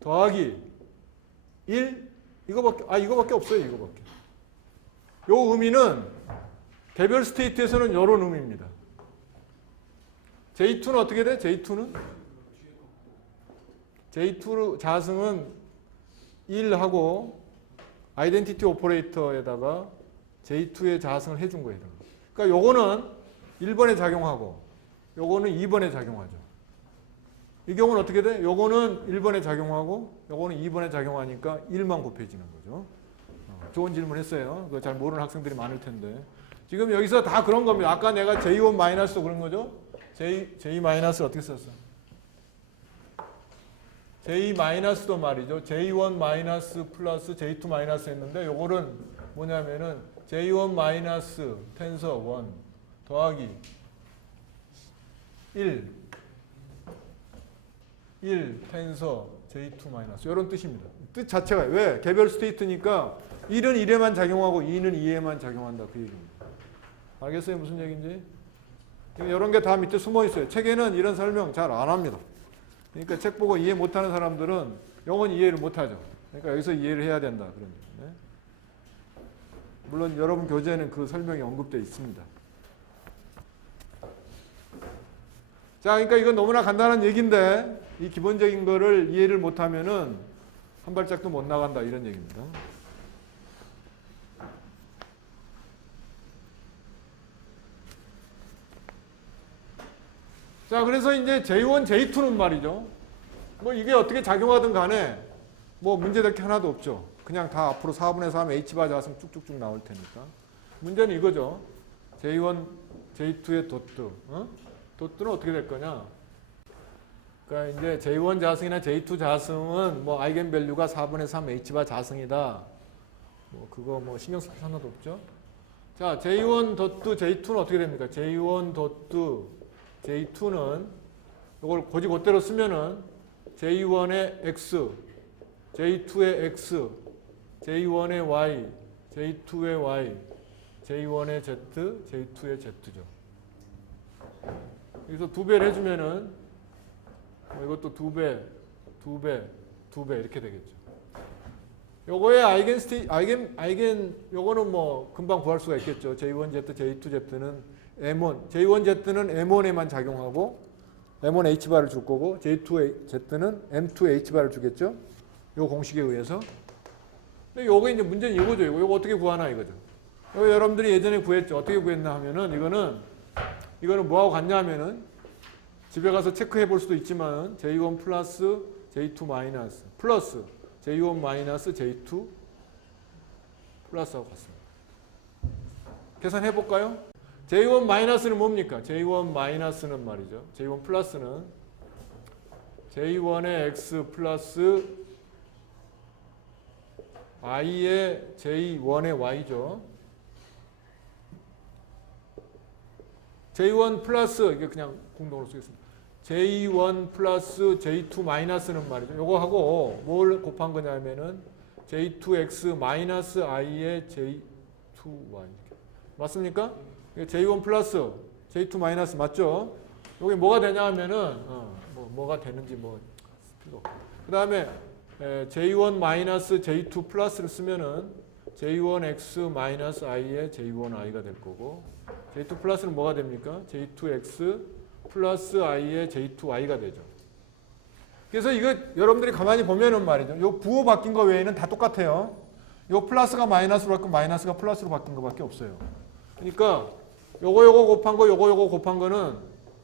더하기 1 이거밖에 없어요. 이거밖에. 요 의미는 개별 스테이트에서는 이런 의미입니다. J2는 어떻게 돼? J2 자승은 1하고 아이덴티티 오퍼레이터에다가 J2의 자승을 해준 거예요. 그러니까 요거는 1번에 작용하고 요거는 2번에 작용하죠. 이 경우는 어떻게 돼? 요거는 1번에 작용하고 요거는 2번에 작용하니까 1만 곱해지는 거죠. 좋은 질문 했어요. 그거 잘 모르는 학생들이 많을 텐데. 지금 여기서 다 그런 겁니다. 아까 내가 J1 마이너스도 그런 거죠. J 마이너스 어떻게 썼어? J 마이너스도 말이죠. J1 마이너스 플러스 J2 마이너스 했는데 요거는 뭐냐면은 J1 마이너스 텐서 1 더하기 1 텐서 J2 마이너스 이런 뜻입니다. 뜻 자체가 왜? 개별 스테이트니까 1은 1에만 작용하고 2는 2에만 작용한다 그 얘기입니다. 알겠어요? 무슨 얘기인지? 이런 게 다 밑에 숨어 있어요. 책에는 이런 설명 잘 안 합니다. 그러니까 책 보고 이해 못하는 사람들은 영원히 이해를 못하죠. 그러니까 여기서 이해를 해야 된다. 그런 얘기네. 물론 여러분 교재에는 그 설명이 언급되어 있습니다. 자, 그러니까 이건 너무나 간단한 얘기인데 이 기본적인 거를 이해를 못하면은 한 발짝도 못 나간다 이런 얘기입니다. 자, 그래서 이제 J1, J2는 말이죠. 뭐 이게 어떻게 작용하든 간에 뭐 문제될 게 하나도 없죠. 그냥 다 앞으로 4분의 3 H바 자승 쭉쭉쭉 나올 테니까. 문제는 이거죠. J1, J2의 도트. 도트는 어떻게 될 거냐? 그러니까 이제 J1 자승이나 J2 자승은 뭐 아이겐밸류가 4분의 3 H바 자승이다. 뭐 그거 뭐 신경 쓸 하나도 없죠. 자, J1 도트 J2는 어떻게 됩니까? J1 도트 J2는 이걸 곧대로 쓰면은 J1의 X, J2의 X, J1의 Y, J2의 Y, J1의 Z, J2의 Z죠. 여기서 2배를 해주면은 이것도 2배 이렇게 되겠죠. 요거의 요거는 뭐 금방 구할 수가 있겠죠. J1Z, J2Z는 M1, J1Z는 M1에만 작용하고 M1H바를 줄 거고 J2Z는 M2H바를 주겠죠. 요 공식에 의해서. 근데 요거 이제 문제는 이거죠. 요거 어떻게 구하나 이거죠. 요거 여러분들이 예전에 구했죠. 어떻게 구했나 하면은 이거는 뭐하고 같냐 하면은 집에 가서 체크해 볼 수도 있지만 J1 플러스 J2 마이너스 플러스 J1 마이너스 J2 플러스하고 같습니다. 계산해 볼까요? J1 마이너스는 뭡니까? J1 마이너스는 말이죠. J1 플러스는 J1의 X 플러스 I의 J1의 Y죠. J1 플러스 이게 그냥 공동으로 쓰겠습니다. J1 플러스 J2 마이너스는 말이죠. 요거하고 뭘 곱한 거냐면은 J2X 마이너스 I의 J2Y 맞습니까? J1 플러스 J2 마이너스 맞죠? 여기 뭐가 되냐 하면은 뭐가 되는지 뭐 필요 없고. 그 다음에 J1 마이너스 J2 플러스를 쓰면은 J1X 마이너스 I의 J1I가 될 거고 J2 플러스는 뭐가 됩니까? J2X 플러스 I의 J2Y가 되죠. 그래서 이거 여러분들이 가만히 보면은 말이죠. 요 부호 바뀐 거 외에는 다 똑같아요. 요 플러스가 마이너스로 바뀌고 마이너스가 플러스로 바뀐 거밖에 없어요. 그러니까 요거 곱한 거 요거 곱한 거는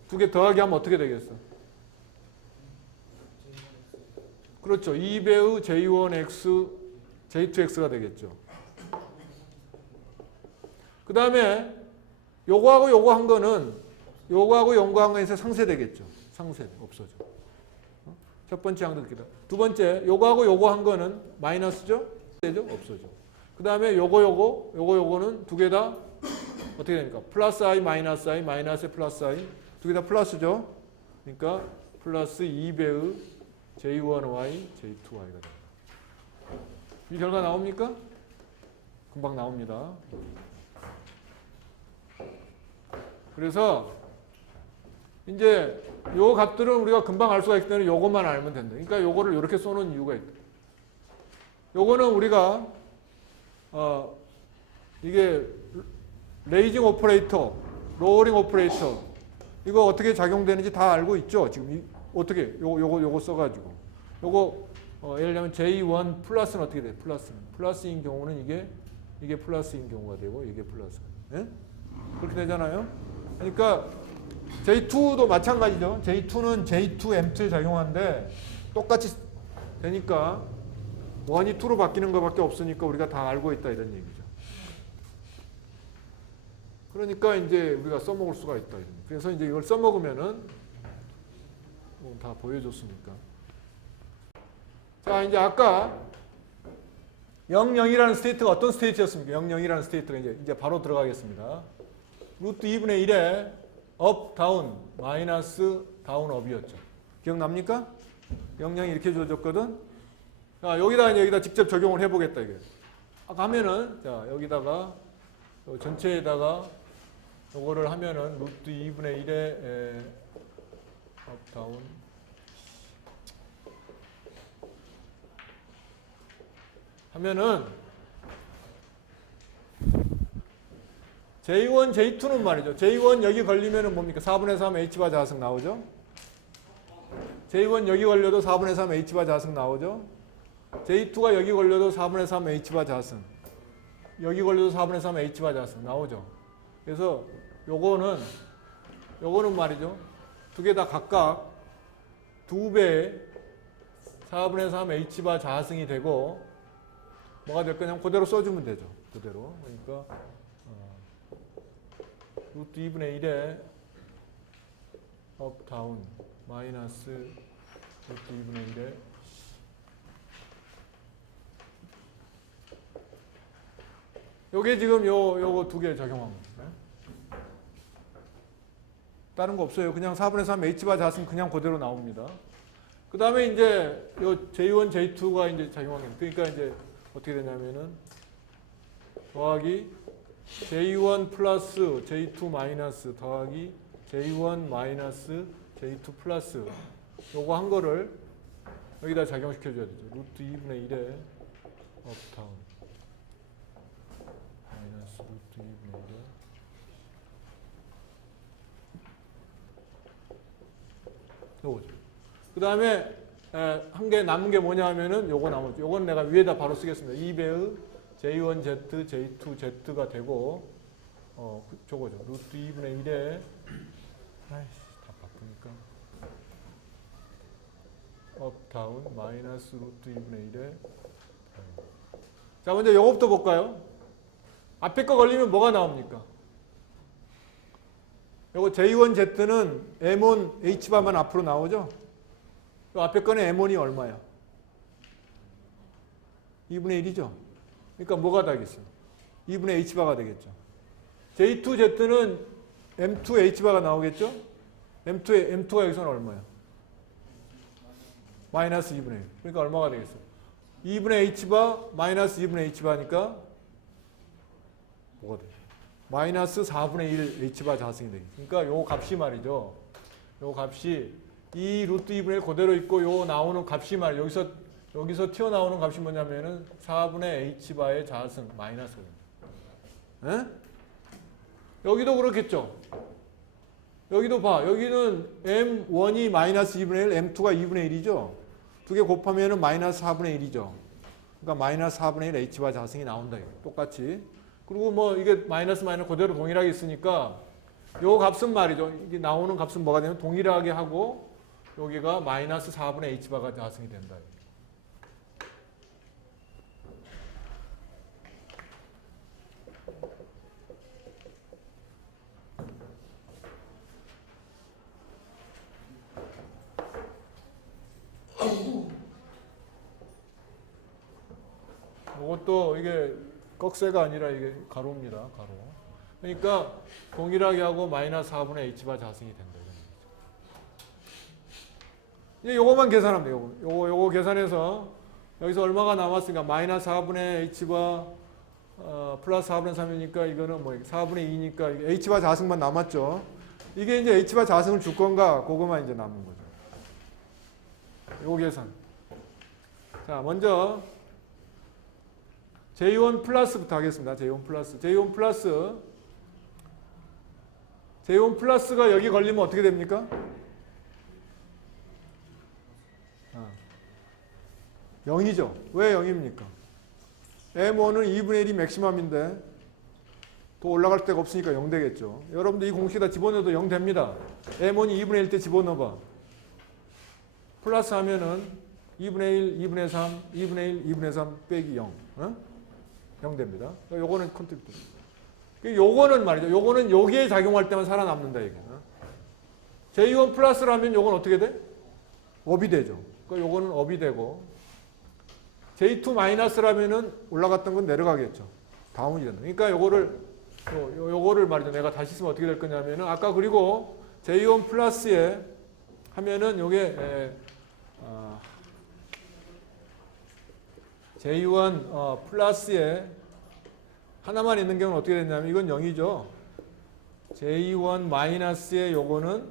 두 개 더하기 하면 어떻게 되겠어? 그렇죠. 2배의 J1X, J2X가 되겠죠. 그 다음에 요거하고 요거 한 거는 요거하고 요거 한 거에서 상쇄되겠죠. 상쇄 없어져. 첫 번째 항도 그렇게 돼. 두 번째 요거하고 요거 한 거는 마이너스죠? 되죠? 없어져. 그 다음에 요거는 두 개 다 어떻게 됩니까? 플러스 I, 마이너스 I, 마이너스 플러스 I 두 개 다 플러스죠? 그러니까 플러스 2배의 J1Y, J2Y가 됩니다. 이 결과 나옵니까? 금방 나옵니다. 그래서 이제 요 값들은 우리가 금방 알 수가 있기 때문에 요것만 알면 된다. 그러니까 요거를 이렇게 써놓은 이유가 있다. 요거는 우리가 이게 레이징 오퍼레이터, 로어링 오퍼레이터 이거 어떻게 작용되는지 다 알고 있죠. 지금 어떻게 요거 써가지고 요거 예를 들면 J1 플러스는 어떻게 돼? 플러스인 경우는 이게 플러스인 경우가 되고 이게 플러스. 예? 그렇게 되잖아요. 그러니까 J2도 마찬가지죠. J2는 J2 M2에 작용하는데 똑같이 되니까 1이 2로 바뀌는 것밖에 없으니까 우리가 다 알고 있다 이런 얘기죠. 그러니까 이제 우리가 써먹을 수가 있다. 그래서 이제 이걸 써먹으면은 다 보여줬으니까. 자, 이제 아까 00이라는 스테이트가 어떤 스테이트였습니까? 00이라는 스테이트가 이제 바로 들어가겠습니다. 루트 2분의 1에 업, 다운, 마이너스, 다운, 업이었죠. 기억납니까? 00이 이렇게 주어졌거든. 자, 여기다 직접 적용을 해보겠다, 이게. 아까 하면은, 자, 여기다가, 전체에다가, 요거를 하면은, 루트 2분의 1에, 업, 다운. 하면은, J1, J2는 말이죠. J1 여기 걸리면은 뭡니까? 4분의 3 H바 자승 나오죠? J1 여기 걸려도 4분의 3 H바 자승 나오죠? J2가 여기 걸려도 4분의 3 H바 자승. 여기 걸려도 4분의 3 H바 자승 나오죠? 그래서 요거는 말이죠. 두 개 다 각각 2배의 4분의 3 H바 자승이 되고 뭐가 될 거냐면 그대로 써주면 되죠. 그대로. 그러니까 루트 2분의 1에 업, 다운, 마이너스 루트 2분의 1에 요게 지금 요거 두 개 적용한 겁니다. 다른 거 없어요. 그냥 4분의 3 H바 자승 그냥 그대로 나옵니다. 그 다음에 이제 요 J1, J2가 이제 작용한 겁니다. 그러니까 이제 어떻게 되냐면은 더하기 J1 플러스 J2 마이너스 더하기 J1 마이너스 J2 플러스 요거 한 거를 여기다 작용시켜 줘야 되죠. 루트 2분의 1에 업, 다운 마이너스 루트 2분의 1에 요거죠. 그 다음에 한 개 남은 게 뭐냐 하면은 요거 남았죠. 요건 내가 위에다 바로 쓰겠습니다. 2배의 J1Z, J2Z가 되고 저거죠. 루트 2분의 1에 아이씨 다 바쁘니까 업, 다운, 마이너스 루트 2분의 1에 자, 먼저 요것부터 볼까요? 앞에 거 걸리면 뭐가 나옵니까? 요거 J1Z는 M1 H바만 앞으로 나오죠? 요 앞에 거는 M1이 얼마야? 2분의 1이죠? 그러니까 뭐가 되겠어요? 2분의 H바가 되겠죠. J2Z는 M2 H바가 나오겠죠? M2가 여기서는 얼마야? 마이너스 2분의 1. 그러니까 얼마가 되겠어요? 2분의 H바 마이너스 2분의 H바니까 뭐가 돼요? 마이너스 4분의 1 H바 자승이 되겠죠. 그러니까 요 값이 말이죠. 요 값이 이 루트 2분의 1 그대로 있고 요 나오는 값이 말이에요. 여기서 튀어나오는 값이 뭐냐면은 4분의 H바의 자승 마이너스거든요. 에? 여기도 그렇겠죠. 여기도 봐. 여기는 M1이 마이너스 2분의 1, M2가 2분의 1이죠. 두 개 곱하면은 마이너스 4분의 1이죠. 그러니까 마이너스 4분의 1 H바 자승이 나온다. 똑같이. 그리고 뭐 이게 마이너스 그대로 동일하게 있으니까 요 값은 말이죠. 이게 나오는 값은 뭐가 되면 동일하게 하고 여기가 마이너스 4분의 H바가 자승이 된다. 이것도 이게 꺽쇠가 아니라 이게 가로입니다. 가로. 그러니까 동일하게 하고 마이너스 4분의 H바 자승이 된다. 이제 요거만 계산하면 돼요. 요거 계산해서 여기서 얼마가 남았으니까 마이너스 4분의 h바 플러스 4분의 3이니까 이거는 뭐 4분의 2니까 h바 자승만 남았죠. 이게 이제 h바 자승을 줄 건가 그거만 이제 남은 거죠. 요 계산. 자, 먼저 J1 플러스부터 하겠습니다. J1 플러스. J1 플러스가 여기 걸리면 어떻게 됩니까? 0이죠. 왜 0입니까? M1은 2분의 1이 맥시멈인데 또 올라갈 데가 없으니까 0 되겠죠. 여러분들 이 공식에다 집어넣어도 0 됩니다. M1이 2분의 1 때 집어넣어봐. 플러스 하면은 2분의 1, 2분의 3, 2분의 1, 2분의 3 빼기 0. 0 됩니다. 요거는 컨트리뷰트. 요거는 말이죠. 요거는 여기에 작용할 때만 살아남는다 이게. J1 플러스라면 요건 어떻게 돼? 업이 되죠. 그러니까 요거는 업이 되고 J2 마이너스라면은 올라갔던 건 내려가겠죠. 다운이 된다. 그러니까 요거를 말이죠. 내가 다시 쓰면 어떻게 될 거냐면은 아까 그리고 J1 플러스에 하면은 요게 J1 플러스에 하나만 있는 경우는 어떻게 됐냐면 이건 0이죠. J1 마이너스에 요거는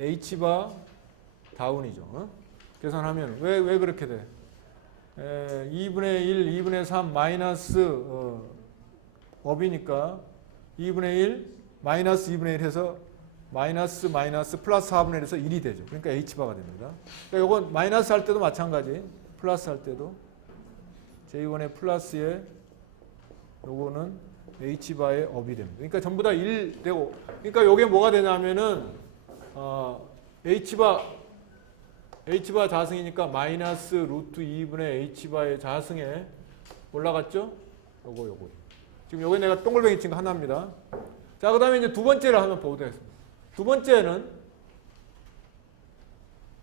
H바 다운이죠. 계산하면 왜 그렇게 돼? 2분의 1, 2분의 3 마이너스 업이니까 2분의 1 마이너스 2분의 1 해서 마이너스 플러스 4분의 1 해서 1이 되죠. 그러니까 H바가 됩니다. 그러니까 이건 마이너스 할 때도 마찬가지. 플러스 할 때도 J1의 플러스에 요거는 H바의 업이 됩니다. 그러니까 전부 다 1 되고 그러니까 요게 뭐가 되냐면은 H바 자승이니까 마이너스 루트 2분의 H바의 자승에 올라갔죠? 요거. 지금 요게 내가 동글뱅이 친 거 하나입니다. 자, 그 다음에 이제 두 번째를 한번 보도록 하겠습니다. 두 번째는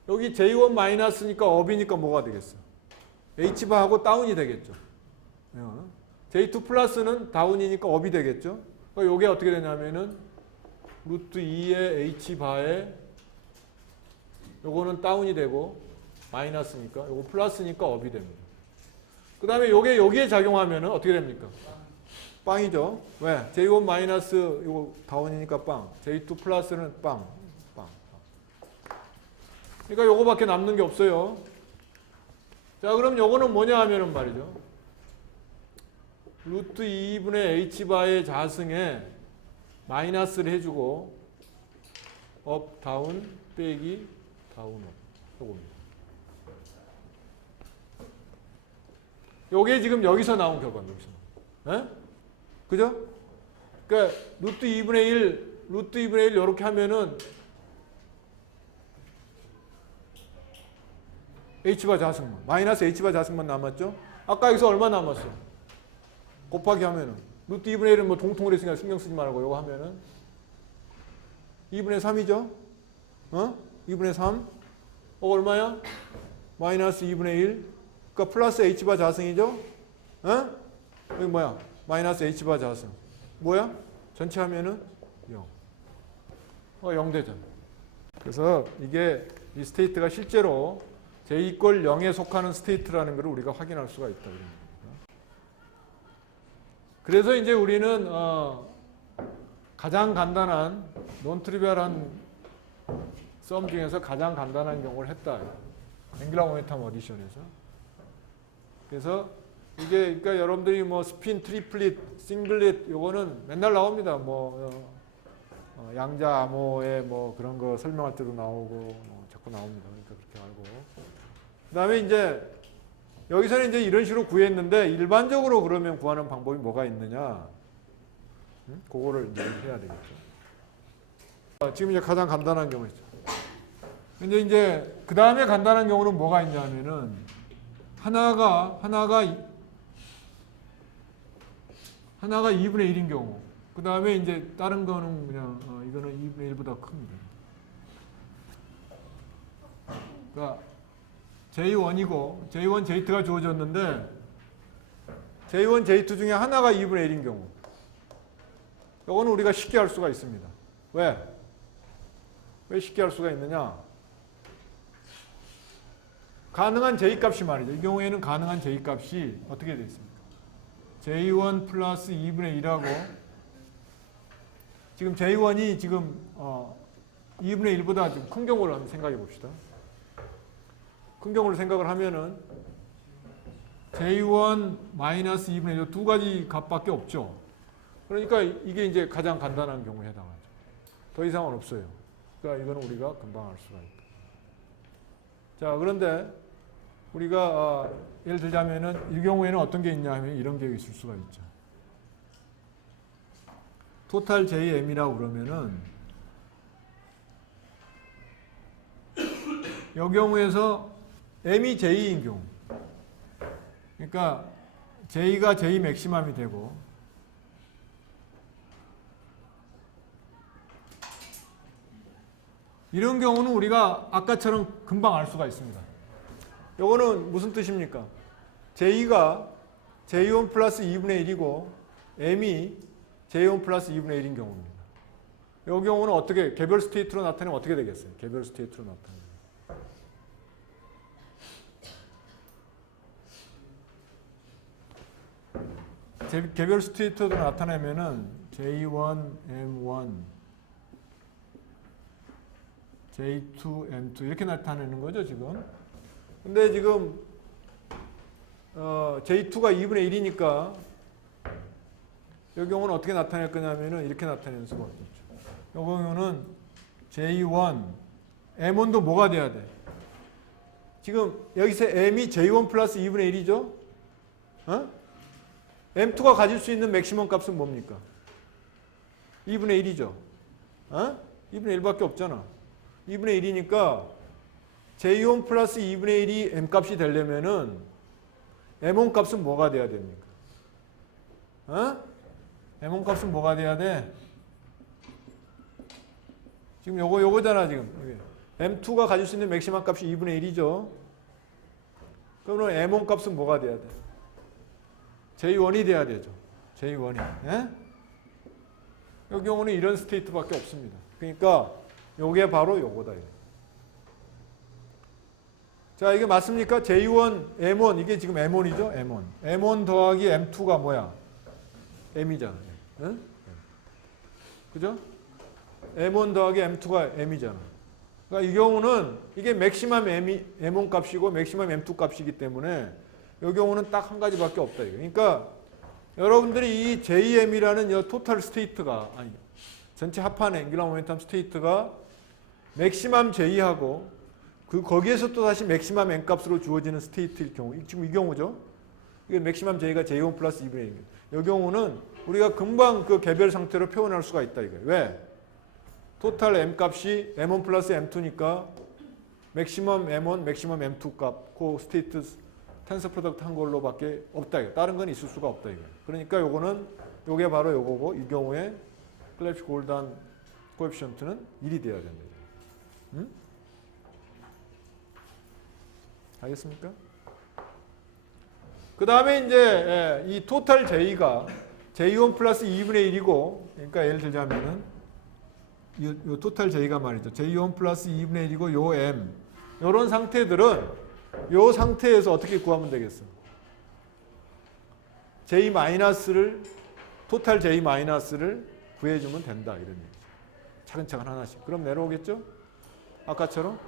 여기 J1 마이너스니까 업이니까 뭐가 되겠어? H바하고 다운이 되겠죠. J2 플러스는 다운이니까 업이 되겠죠. 그러니까 요게 어떻게 되냐면은 루트 2의 H바에 요거는 다운이 되고 마이너스니까 요거 플러스니까 업이 됩니다. 그 다음에 요게 여기에 작용하면은 어떻게 됩니까? 빵이죠. 왜? J1 마이너스 이거 다운이니까 빵. J2 플러스는 빵. 그러니까 요거밖에 남는 게 없어요. 자, 그럼 요거는 뭐냐 하면은 말이죠. 루트 2분의 H바의 자승에 마이너스를 해주고 업, 다운, 빼기, 다운, 업. 요겁니다. 요게 지금 여기서 나온 결과입니다. 예? 그죠? 그러니까 루트 2분의 1 이렇게 하면은 H바 자승만 마이너스 H바 자승만 남았죠? 아까 여기서 얼마 남았어? 곱하기 하면은 루트 2분의 1은 뭐 동통을 했으니까 신경 쓰지 말고 요거 하면은 2분의 3이죠? 2분의 3 얼마야? 마이너스 2분의 1 그러니까 플러스 H바 자승이죠? 여기 뭐야? 마이너스 H바 자승 뭐야? 전체 하면은 0 0 되잖아. 그래서 이게 이 스테이트가 실제로 J = 0에 속하는 스테이트라는 것을 우리가 확인할 수가 있다. 그래서 이제 우리는 가장 간단한 논트리비얼한 썸 중에서 가장 간단한 경우를 했다. 앵귤러 모멘텀 어디션에서. 그래서 이게 그러니까 여러분들이 뭐 스핀, 트리플릿, 싱글릿 요거는 맨날 나옵니다. 뭐 양자 암호의 뭐 그런 거 설명할 때도 나오고 뭐 자꾸 나옵니다. 그러니까 그렇게 알고. 그다음에 이제 여기서는 이제 이런 식으로 구했는데 일반적으로 그러면 구하는 방법이 뭐가 있느냐? 그거를 이제 해야 되겠죠. 지금 이제 가장 간단한 경우죠. 근데 이제 그 다음에 간단한 경우는 뭐가 있냐면은 하나가 2분의 1인 경우. 그 다음에 이제 다른 거는 그냥 이거는 2분의 1보다 큽니다. 그러니까 J1이고 J1, J2가 주어졌는데 J1, J2 중에 하나가 2분의 1인 경우. 이거는 우리가 쉽게 할 수가 있습니다. 왜? 왜 쉽게 할 수가 있느냐? 가능한 J값이 말이죠. 이 경우에는 가능한 J값이 어떻게 되어 있습니까? J1 플러스 2분의 1하고 지금 J1이 지금 2분의 1보다 좀 큰 경우를 한번 생각해 봅시다. 큰 경우를 생각을 하면은 J1 마이너스 2분의 1, 두 가지 값밖에 없죠. 그러니까 이게 이제 가장 간단한 경우에 해당하죠. 더 이상은 없어요. 그러니까 이거는 우리가 금방 알 수가 있다. 자, 그런데 우리가 예를 들자면은 이 경우에는 어떤 게 있냐 하면 이런 게 있을 수가 있죠. 토탈 JM이라고 그러면은 이 경우에서 M이 J인 경우, 그러니까 J가 J 맥시멈이 되고 이런 경우는 우리가 아까처럼 금방 알 수가 있습니다. 이거는 무슨 뜻입니까? J가 J1 플러스 2분의 1이고 M이 J1 플러스 2분의 1인 경우입니다. 이 경우는 어떻게 개별 스테이트로 나타내면 어떻게 되겠어요? 개별 스테이트로 나타내면 개별 스테이트로 나타내면은 J1, M1, J2, M2 이렇게 나타내는 거죠, 지금. 근데 지금 J2가 2분의 1이니까 이 경우는 어떻게 나타낼 거냐면은 이렇게 나타낼 수가 있죠. 이 경우는 J1, M1도 뭐가 돼야 돼? 지금 여기서 M이 J1 플러스 2분의 1이죠? M2가 가질 수 있는 맥시멈 값은 뭡니까? 2분의 1이죠. 2분의 1밖에 없잖아. 2분의 1이니까 J1 플러스 2분의 1이 M 값이 되려면은 M1 값은 뭐가 돼야 됩니까? M1 값은 뭐가 돼야 돼? 지금 요거잖아, 지금. M2가 가질 수 있는 맥시멈 값이 2분의 1이죠. 그러면 M1 값은 뭐가 돼야 돼? J1이 돼야 되죠. J1이. 이 경우는 이런 스테이트밖에 없습니다. 그러니까 요게 바로 요거다. 자, 이게 맞습니까? J1, M1, 이게 지금 M1이죠? M1. M1 더하기 M2가 뭐야? M이잖아. 응? 그죠? M1 더하기 M2가 M이잖아. 그러니까 이 경우는 이게 맥시멈 M1 값이고 맥시멈 M2 값이기 때문에 이 경우는 딱 한 가지밖에 없다. 그러니까 여러분들이 이 JM이라는 이 토탈 스테이트가, 아니, 전체 합한 앵귤러 모멘텀 스테이트가 맥시멈 J하고 거기에서 또 다시 맥시멈 M 값으로 주어지는 스테이트일 경우, 지금 이 경우죠. 이게 맥시멈 J가 J1 플러스 2분의 1입니다. 이 경우는 우리가 금방 그 개별 상태로 표현할 수가 있다 이거예요. 왜? 토탈 M 값이 M1 플러스 M2니까 맥시멈 M1, 맥시멈 M2 값, 그 스테이트 텐서 프로덕트 한 걸로밖에 없다 이거. 다른 건 있을 수가 없다 이거. 그러니까 요게 바로 요거고 이 경우에 클래프시 골단 코에피션트는 1이 돼야 됩니다. 응? 알겠습니까? 그 다음에 이제 이 토탈 J가 J1 플러스 2분의 1이고, 그러니까 예를 들자면은 요 토탈 J가 말이죠. J1 플러스 2분의 1이고 요 M, 요런 상태들은 요 상태에서 어떻게 구하면 되겠어? J 마이너스를, 토탈 J 마이너스를 구해주면 된다 이런 얘기죠. 차근차근 하나씩. 그럼 내려오겠죠? 아까처럼?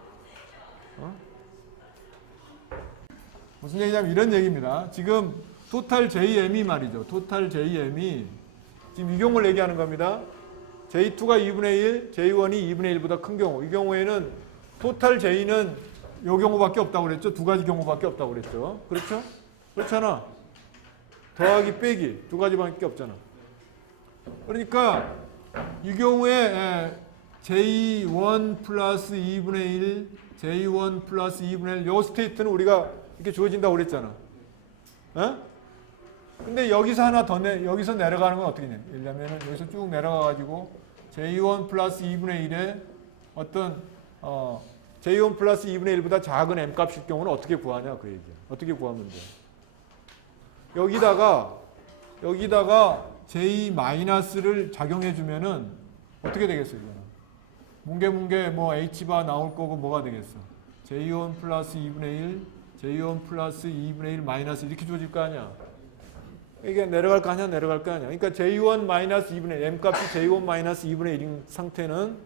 무슨 얘기냐면 이런 얘기입니다. 지금 토탈 JM이 말이죠. 토탈 JM이 지금 이 경우를 얘기하는 겁니다. J2가 2분의 1, J1이 2분의 1보다 큰 경우. 이 경우에는 토탈 J는 이 경우밖에 없다고 그랬죠. 두 가지 경우밖에 없다고 그랬죠. 그렇죠? 그렇잖아. 더하기 빼기 두 가지밖에 없잖아. 그러니까 이 경우에 J1 플러스 2분의 1, J1 플러스 2분의 1, 요 스테이트는 우리가 이렇게 주어진다고 그랬잖아. 근데 여기서 하나 더 여기서 내려가는 건 어떻게 돼? 예를 들면 여기서 쭉 내려가가지고 J1 플러스 2분의 1에 어떤 J1 플러스 2분의 1보다 작은 M 값일 경우는 어떻게 구하냐 그 얘기야. 어떻게 구하면 돼? 여기다가 J 마이너스를 작용해 주면은 어떻게 되겠어 이거는? 뭉게뭉게 뭐 H바 나올 거고 뭐가 되겠어? J1 플러스 2분의 1 J1 플러스 2분의 1 마이너스 이렇게 주어질 거 아니야. 이게 내려갈 거 아니야, 내려갈 거 아니야. 그러니까 J1 마이너스 2분의 1, M 값이 J1 마이너스 2분의 1인 상태는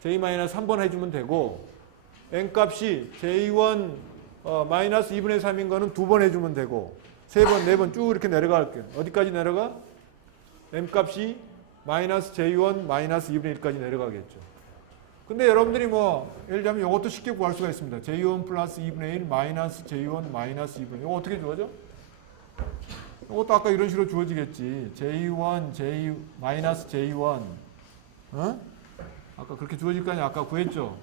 J 마이너스 3번 해주면 되고, N 값이 J1 마이너스 2분의 3인 거는 2번 해주면 되고, 3번, 4번 쭉 이렇게 내려갈게요. 어디까지 내려가? M 값이 마이너스 J1 마이너스 2분의 1까지 내려가겠죠. 근데 여러분들이 뭐 예를 들면 이것도 쉽게 구할 수가 있습니다. J1 플러스 2분의 1 마이너스 J1 마이너스 2분의 1. 이거 어떻게 주어져? 이것도 아까 이런 식으로 주어지겠지. J1 J 마이너스 J1 아까 그렇게 주어질 거 아니야. 아까 구했죠.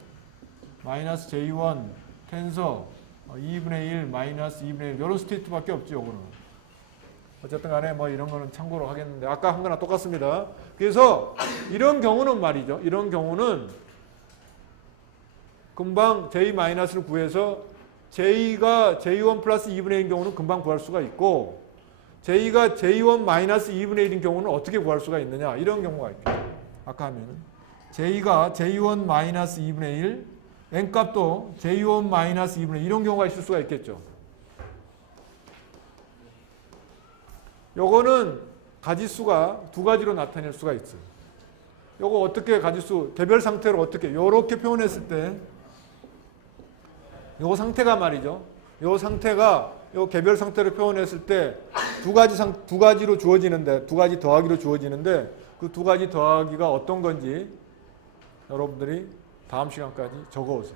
마이너스 J1 텐서 2분의 1 마이너스 2분의 1 이런 스테이트밖에 없지. 요거는 어쨌든 간에 뭐 이런 거는 참고로 하겠는데 아까 한 거랑 똑같습니다. 그래서 이런 경우는 말이죠. 이런 경우는 금방 J-를 구해서 J가 J1 플러스 2분의 1인 경우는 금방 구할 수가 있고, J가 J1 마이너스 2분의 1인 경우는 어떻게 구할 수가 있느냐, 이런 경우가 있겠죠. 아까 하면은 J가 J1 마이너스 2분의 1, N 값도 J1 마이너스 2분의 1 이런 경우가 있을 수가 있겠죠. 요거는 가지수가 두 가지로 나타낼 수가 있어요. 요거 어떻게 가지수 개별 상태로 어떻게 요렇게 표현했을 때 요 상태가 말이죠. 요 상태가 요 개별 상태로 표현했을 때 두 가지로 주어지는데, 두 가지 더하기로 주어지는데 그 두 가지 더하기가 어떤 건지 여러분들이 다음 시간까지 적어 오세요.